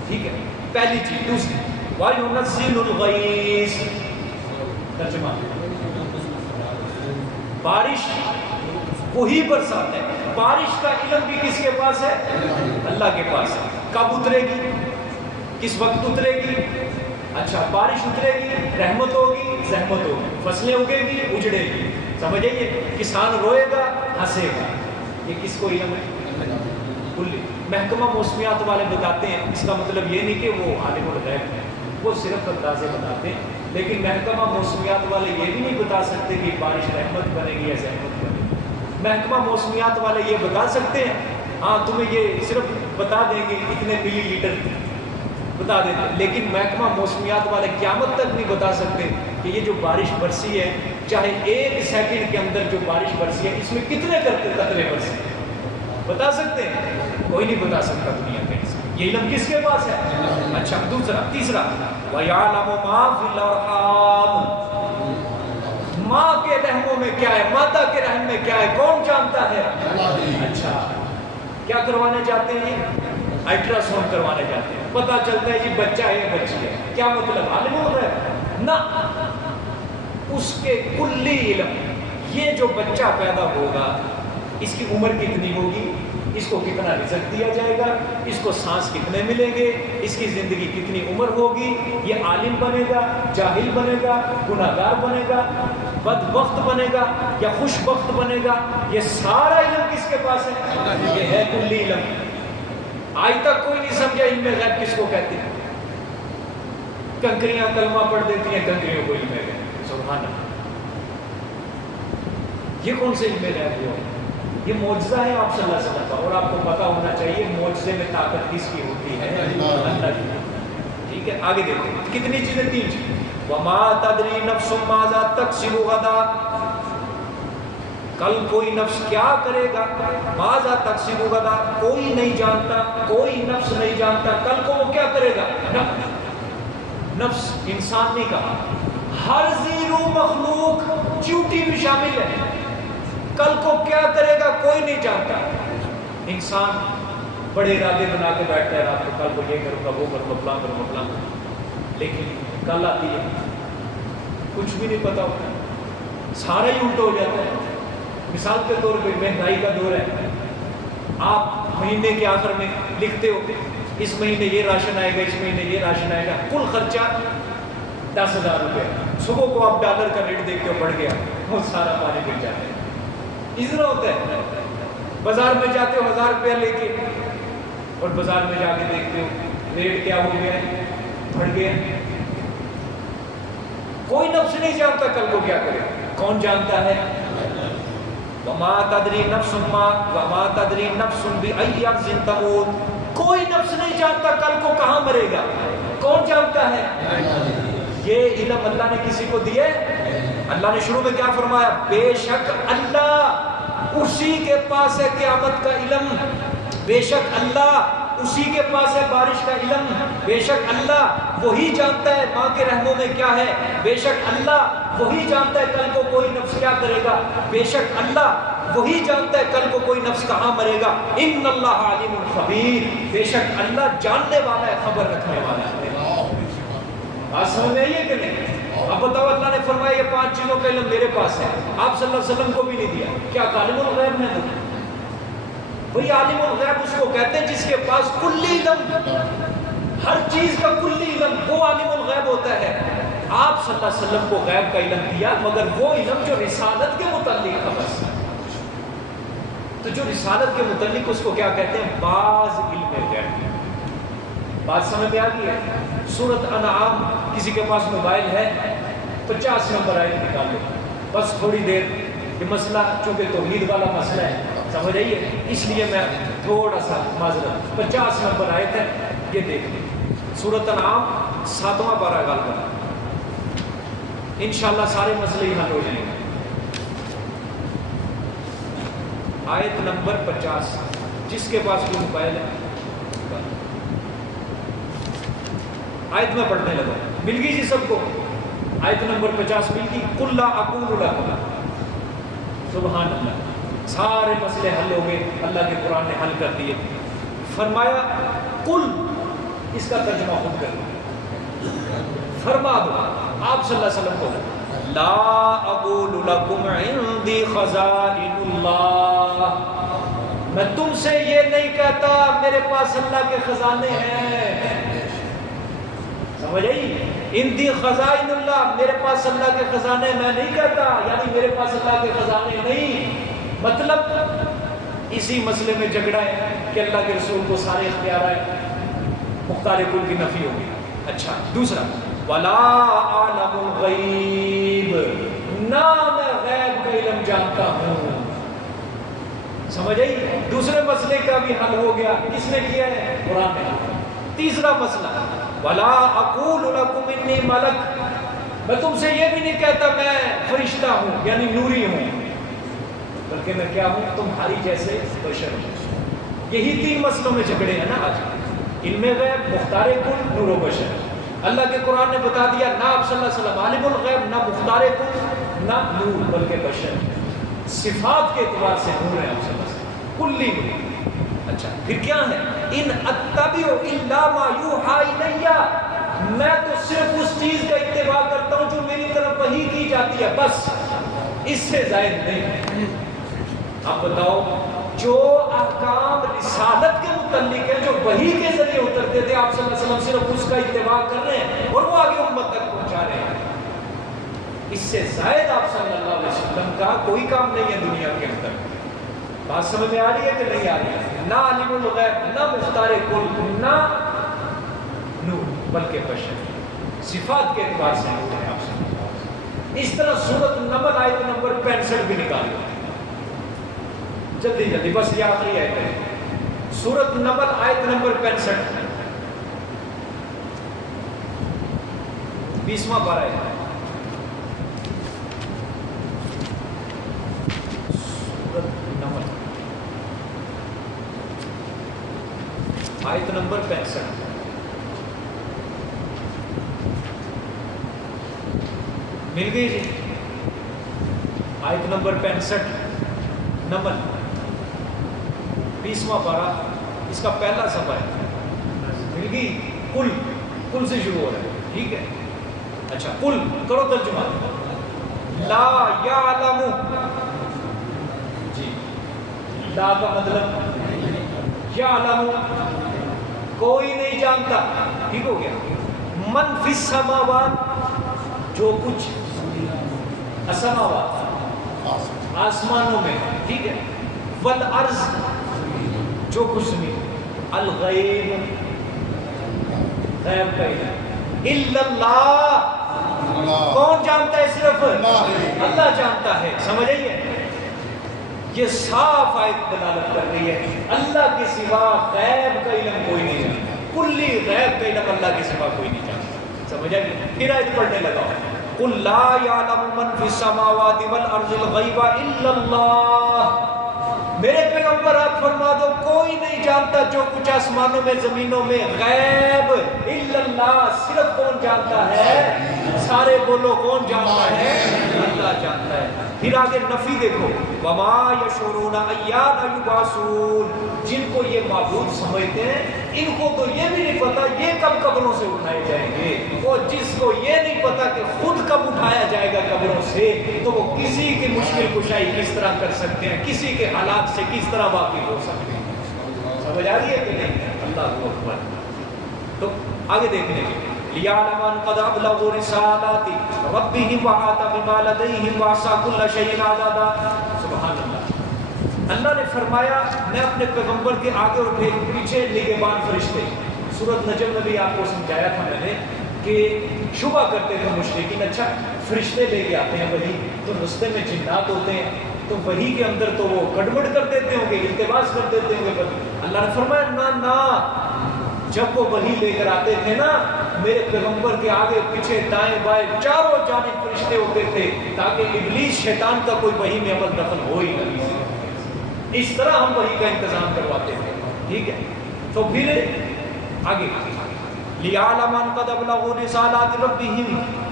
ٹھیک ہے؟ پہلی چیز۔ دوسری وَيُنَزِّلُ الْغَيْثَ، ترجمہ بارش وہی برساتا ہے، بارش کا علم بھی کس کے پاس ہے؟ اللہ کے پاس ہے۔ کب اترے گی؟ کس وقت اترے گی؟ اچھا بارش اترے گی، رحمت ہوگی، زحمت ہوگی، فصلیں اگے گی، اجڑے گی، سمجھے؟ کسان روئے گا، ہنسے گا، یہ کس کو علم ہے؟ کلی۔ محکمہ موسمیات والے بتاتے ہیں، اس کا مطلب یہ نہیں کہ وہ عالم الغیب ہے، وہ صرف اندازے بتاتے ہیں، لیکن محکمہ موسمیات والے یہ بھی نہیں بتا سکتے کہ بارش رحمت بنے گی یا زحمت بنے گی۔ محکمہ موسمیات والے یہ بتا سکتے ہیں، ہاں تمہیں یہ صرف بتا دیں گے اتنے ملی لیٹر بتا دیتے ہیں، لیکن محکمہ موسمیات والے قیامت تک نہیں بتا سکتے کہ یہ جو بارش برسی ہے، چاہے 1 سیکنڈ کے اندر جو بارش برسی ہے، اس میں کتنے قطرے برسے ہیں، بتا سکتے ہیں؟ کوئی نہیں بتا سکتا دنیا کے انسان۔ یہ علم کس کے پاس ہے؟ اچھا تیسرا وَيَعْلَمُ مَا فِي الْأَرْحَامِ، ماں کے رحموں میں کیا ہے، ماتا کے رحم میں کیا ہے، کون جانتا ہے؟ اچھا کیا کروانے جاتے ہیں؟ الٹرا ساؤنڈ کروانے جاتے ہیں، پتہ چلتا ہے جی بچہ ہے یا بچی ہے، کیا مطلب؟ عالم ہو رہا ہے نہ، اس کے کلی علم، یہ جو بچہ پیدا ہوگا اس کی عمر کتنی ہوگی، اس کو کتنا رزق دیا جائے گا، اس کو سانس کتنے ملیں گے، اس کی زندگی کتنی عمر ہوگی، یہ عالم بنے گا، جاہل بنے گا، گناہگار بنے گا، بدبخت بنے گا یا خوش بخت بنے گا، یہ سارا علم کس کے پاس ہے؟ یہ ہے کلی علم۔ آج تک کوئی نہیں سمجھا علم غیب کس کو کہتے ہیں۔ کنکریاں کلمہ پڑھ دیتی ہیں، کنکریوں کو علم غیب، سبحان اللہ۔ یہ کون سے علم غیب ہوا؟ یہ معجزہ ہے آپ صلی اللہ علیہ وسلم کا، اور آپ کو پتا ہونا چاہیے معجزے میں طاقت کس کی ہوتی ہے؟ اللہ کی۔ ٹھیک ہے آگے دیکھو کتنی چیزیں، 3 چیزیں۔ وَمَا تَدْرِي نَفْسٌ مَاذَا تَكْسِبُ غَدًا، کل کوئی نفس کیا کرے گا، ماذا تکسب غدا، کوئی نہیں جانتا، کوئی نفس نہیں جانتا کل کو وہ کیا کرے گا۔ نفس انسان نہیں کہا، ہر زیرو مخلوق، چیونٹی بھی شامل ہے، کل کو کیا کرے گا کوئی نہیں جانتا۔ انسان بڑے ارادے بنا کے بیٹھتا ہے رات کو، کل کو یہ کروں گا، وہ کروں گا، فلاں کروں گا، فلاں کروں گا، لیکن کل آتی ہے کچھ بھی نہیں پتا ہوتا، سارا ہی الٹا ہو جاتا ہے۔ مثال کے طور پہ مہنگائی کا دور ہے، آپ مہینے کے آخر میں لکھتے ہو اس مہینے یہ راشن آئے گا، اس مہینے یہ راشن آئے گا، کل خرچہ 10,000 روپے، صبح کو آپ ڈالر کا ریٹ دیکھ کے بڑھ گیا، وہ سارا پانی گر جاتا ہے۔ اس طرح ہوتا ہے، بازار میں جاتے ہو 1000 روپیہ لے کے، اور بازار میں جا کے دیکھتے ہو ریٹ کیا ہو گیا ہے، بڑھ گیا۔ کوئی نفس نہیں جانتا کل کو کیا کرے، کون جانتا ہے؟ وَمَا تَدْرِي نَفْسٌ وَمَا تَدْرِي نَفْسٌ بِأَيِّ أَرْضٍ تَمُوتُ، کوئی نفس نہیں جانتا کل کو کہاں مرے گا، کون جانتا ہے؟ یہ علم اللہ نے کسی کو دیا ہے؟ اللہ نے شروع میں کیا فرمایا؟ بے شک اللہ اسی کے پاس ہے قیامت کا علم، بے شک اللہ اسی کے پاس ہے بارش کا علم، بے شک اللہ وہی جانتا ہے ماں کے رحموں میں کیا ہے، بے شک اللہ وہی جانتا ہے کل کو کوئی نفس کیا کرے گا، بے شک اللہ وہی جانتا ہے کل کو کوئی نفس کہاں مرے گا۔ ان اللہ علیم خبیر، بے شک اللہ جاننے والا ہے، خبر رکھنے والا ہے۔ بات سمجھ میں آئیے کہ نہیں؟ اب بتاؤ اللہ نے فرمایا یہ 5 چیزوں کا علم میرے پاس ہے، آپ صلی اللہ علیہ وسلم کو بھی نہیں دیا، کیا عالم الغیب ہے؟ وہی عالم الغیب اس کو کہتے ہیں جس کے پاس کلی علم، ہر چیز کا کلی علم، وہ عالم الغیب ہوتا ہے۔ آپ صلی اللہ علیہ وسلم کو غیب کا علم دیا، مگر وہ علم جو رسالت کے متعلق ہے بس، تو جو رسالت کے متعلق اس کو کیا کہتے ہیں؟ بعض علم غیب۔ بات سمجھ میں آ گئی ہے؟ سورۃ انعام، کسی کے پاس موبائل ہے 50 نمبر آیت نکال لو، بس تھوڑی دیر، یہ مسئلہ چونکہ توحید والا مسئلہ ہے، سمجھ آئیے، اس لیے میں تھوڑا سا معذرت، 50 نمبر آیت ہے، یہ دیکھ لیں، سورۃ انعام 7واں پارہ غالباً، انشاءاللہ سارے مسئلے ہی حل ہو جائیں گے۔ آیت نمبر 50، جس کے پاس بھی موبائل ہے آیت میں پڑھنے لگا، مل گئی جی سب کو؟ آیت نمبر 50 مل گئی۔ قُلْ لَا أَقُولُ لَكُمْ، سبحان اللہ، سارے مسئلے حل ہو گئے، اللہ کے قرآن نے حل کر دیے۔ فرمایا قل، اس کا ترجمہ خود کر دو، فرما دو آپ صلی اللہ علیہ وسلم کو، لا اقول لکم عندی خزائن اللہ، میں تم سے یہ نہیں کہتا میرے پاس اللہ کے خزانے ہیں، سمجھ آئی؟ اندی خزائن اللہ، میرے پاس اللہ کے خزانے میں نہیں کہتا، یعنی میرے پاس اللہ کے خزانے نہیں، مطلب اسی مسئلے میں جھگڑا ہے کہ اللہ کے رسول کو سارے اختیار آئے، مختار کل کی نفی ہوگی۔ اچھا دوسرا، وَلَا أَعْلَمُ الْغَيْبِ، نہ میں غیب کا علم جانتا ہوں، سمجھ آئی؟ دوسرے مسئلے کا بھی حل ہو گیا، کس نے کیا ہے؟ قرآن نے۔ تیسرا مسئلہ، وَلَا أَقُولُ لَكُمْ إِنِّي مَلَكٌ، میں تم سے یہ بھی نہیں کہتا میں فرشتہ ہوں یعنی نوری ہوں، بلکہ میں کیا ہوں؟ تمہاری جیسے بشر ہوں۔ یہی تین مسئلوں میں جھگڑے ہیں نا آج، علم غیب، مختار کل، نور و بشر۔ اللہ کے قرآن نے بتا دیا نہ آپ صلی اللہ علیہ وسلم عالم الغیب، نہ مختار کل، نہ نور بلکہ بشر، صفات کے اعتبار سے نور ہے آپ صلی اللہ علیہ وسلم، کلی نور۔ اچھا پھر کیا ہے؟ ان اتبع الا ما یوحی الی، میں تو صرف اس چیز کا اتباع کرتا ہوں جو میری طرف وحی کی جاتی ہے، بس اس سے زائد نہیں۔ اب بتاؤ، جو احکام رسالت کے متعلق ہیں جو وحی کے ذریعے اترتے تھے، آپ صلی اللہ علیہ وسلم صرف اس کا اتباع کر رہے ہیں اور وہ آگے امت تک پہنچا رہے ہیں، اس سے زائد آپ صلی اللہ علیہ وسلم کا کوئی کام نہیں ہے دنیا کے اندر۔ بات سمجھ میں آ رہی ہے کہ نہیں آ رہی ہے؟ نہ عالم الغیب، نہ مختار کل، نہ نور بلکہ بشر، صفات کے اعتبار سے نور ہے آپ صلی اللہ علیہ وسلم۔ اس طرح سورۃ النمل آیت نمبر 65 بھی نکال لو جلدی جلدی، بس یہ آخری آیت ہے، سورۃ النمل آیت نمبر 65، 20واں پارہ ہے، آیت نمبر 65، مل گئی جی؟ آیت نمبر 65 نمل 20واں پارہ، اس کا پہلا صفحہ ہے، مل گئی؟ کل سے شروع ہو رہا ہے، ٹھیک ہے؟ اچھا کل کرو ترجمہ، لا یعلم، جی لا کا مطلب یعلم، کوئی نہیں جانتا، ٹھیک ہو گیا؟ من فی السماوات، جو کچھ السماوات آسمانوں میں، ٹھیک ہے؟ والارض، جو کچھ زمین، الغیب، غیب کا علم، الا اللہ، کون جانتا ہے؟ صرف اللہ جانتا ہے، سمجھ آئیے؟ یہ صاف آیت دلالت کر رہی ہے اللہ کے سوا غیب کا علم کوئی نہیں جانتا، کلی غیب کا علم اللہ کے سوا کوئی نہیں جانتا، سمجھ آئے؟ پھر آیت پڑھنے لگا، قل لا یعلم من فی السماوات والارض الغیب الا اللہ، میرے پیغمبر آپ فرما دو کوئی نہیں جانتا جو کچھ آسمانوں میں زمینوں میں غیب الا اللہ، صرف کون جانتا ہے؟ سارے بولو کون جانتا ہے؟ اللہ جانتا ہے۔ پھر آگے نفی دیکھو، وما یشعرون ایان یبعثون، جن کو یہ معبود سمجھتے ہیں ان کو تو یہ بھی نہیں پتا یہ کب قبروں سے اٹھائے جائیں گے، اور جس کو یہ نہیں پتا کہ خود کب اٹھایا جائے گا قبروں سے، تو وہ کسی کی مشکل کشائی کس طرح کر سکتے ہیں، کسی کے حالات سے کس طرح واقف ہو سکتے ہیں، سمجھ آ رہی ہے کہ نہیں؟ اللہ اکبر۔ تو آگے دیکھنے کے لِيَعْلَمَ أَنْ قَدْ أَبْلَغُوا رِسَالَاتِ رَبِّهِمْ وَأَحَاطَ بِمَا لَدَيْهِمْ وَأَحْصَىٰ كُلَّ شَيْءٍ عَدَدًا۔ سبحان اللہ، اللہ نے فرمایا میں اپنے پیغمبر کے آگے اور پیچھے نگہبان فرشتے، سورۃ نجم میں بھی آپ کو سمجھایا تھا میں نے کہ شبہ کرتے تھے مشرکین، اچھا فرشتے لے کے آتے ہیں وہی، تو رستے میں جنات ہوتے ہیں تو وہی کے اندر تو وہ گڑبڑ کر دیتے ہوں گے، التباس کر دیتے ہوں گے، اللہ نے فرمایا نہ نہ، جب وہ وحی لے کر آتے تھے نا میرے پیغمبر کے آگے پیچھے دائیں بائیں چاروں جانب فرشتے ہوتے تھے تاکہ ابلیس شیطان کا کوئی وحی میں عمل دخل ہو ہی نہیں، اس طرح ہم وحی کا انتظام کرواتے تھے، ٹھیک ہے؟ تو پھر آگے لِيَعْلَمَ أَنْ قَدْ أَبْلَغُوا رِسَالَاتِ رَبِّهِمْ،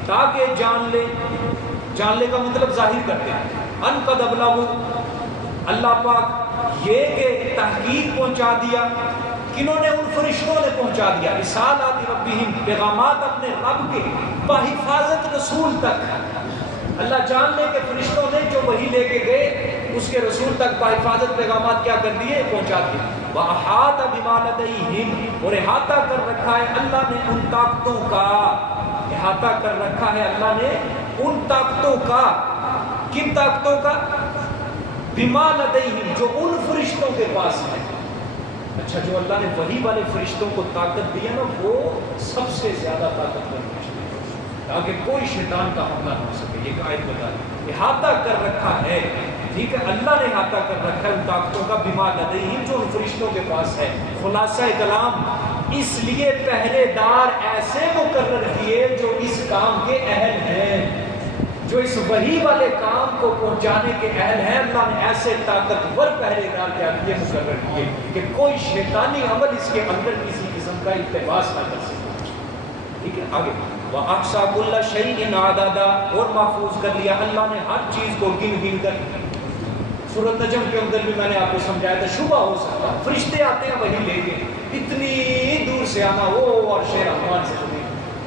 تاکہ جان لے کا مطلب ظاہر کرتے ہیں، ان قد ابلغوا، اللہ پاک یہ کہ تحقیق پہنچا دیا، کنہوں نے؟ ان فرشتوں نے پہنچا دیا، رسالات ربہم، پیغامات اپنے رب کے بحفاظت رسول تک، اللہ جان لے کہ فرشتوں نے جو وحی لے کے گئے اس کے رسول تک بحفاظت پیغامات کیا کر دیے؟ پہنچا دیے. وَأَحَاطَ بِمَا لَدَيْهِمْ، اور احاطہ کر رکھا ہے اللہ نے ان طاقتوں کا، احاطہ کر رکھا ہے اللہ نے ان طاقتوں کا. کن طاقتوں کا؟ بِمَا لَدَيْهِمْ، جو ان فرشتوں کے پاس ہے. اچھا، جو اللہ نے وحی والے فرشتوں کو طاقت دی ہے نا، وہ سب سے زیادہ طاقتور فرشتے ہیں، تاکہ کوئی شیطان کا حملہ نہ ہو سکے. یہ آیت بتا دی، احاطہ کر رکھا ہے. ٹھیک ہے، اللہ نے احاطہ کر رکھا ہے ان طاقتوں کا بما لدیہم، جو ان فرشتوں کے پاس ہے. خلاصہ کلام، اس لیے پہرے دار ایسے مقرر کیے جو اس کام کے اہل ہیں، جو اس وحی والے کام کو پہنچانے کے اہل ہیں. اللہ نے ایسے طاقتور پہرے دار کیا کیے، مقرر کیے کہ کوئی شیطانی عمل اس کے اندر کسی قسم کا التباس نہ کر سکے. ٹھیک ہے، آگے وَأَحْصَىٰ كُلَّ شَيْءٍ عَدَدًا، اور محفوظ کر لیا اللہ نے ہر چیز کو گن گن کر. سورۃ نجم کے اندر بھی میں نے آپ کو سمجھایا تھا، شبہ ہو سکتا ہے فرشتے آتے ہیں وہی لے کے، اتنی دور سے آنا، وہ عرش رحمان سے ہوئی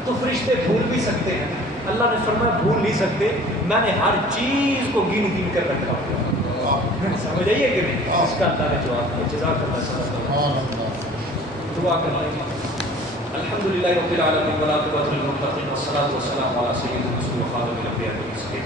تو فرشتے بھول بھی سکتے ہیں. اللہ نے فرمایا بھول نہیں سکتے، میں نے ہر چیز کو گن گن کر رکھا ہوا. سمجھ آئیے کہ نہیں؟ اس کا اللہ نے جواب دیا. جزاک اللہ. دعا کرنا ہے. الحمدللہ رب العالمین والعاقبۃ للمتقین والصلاۃ والسلام علی سید الرسول وخاتم الانبیاء والمرسلین.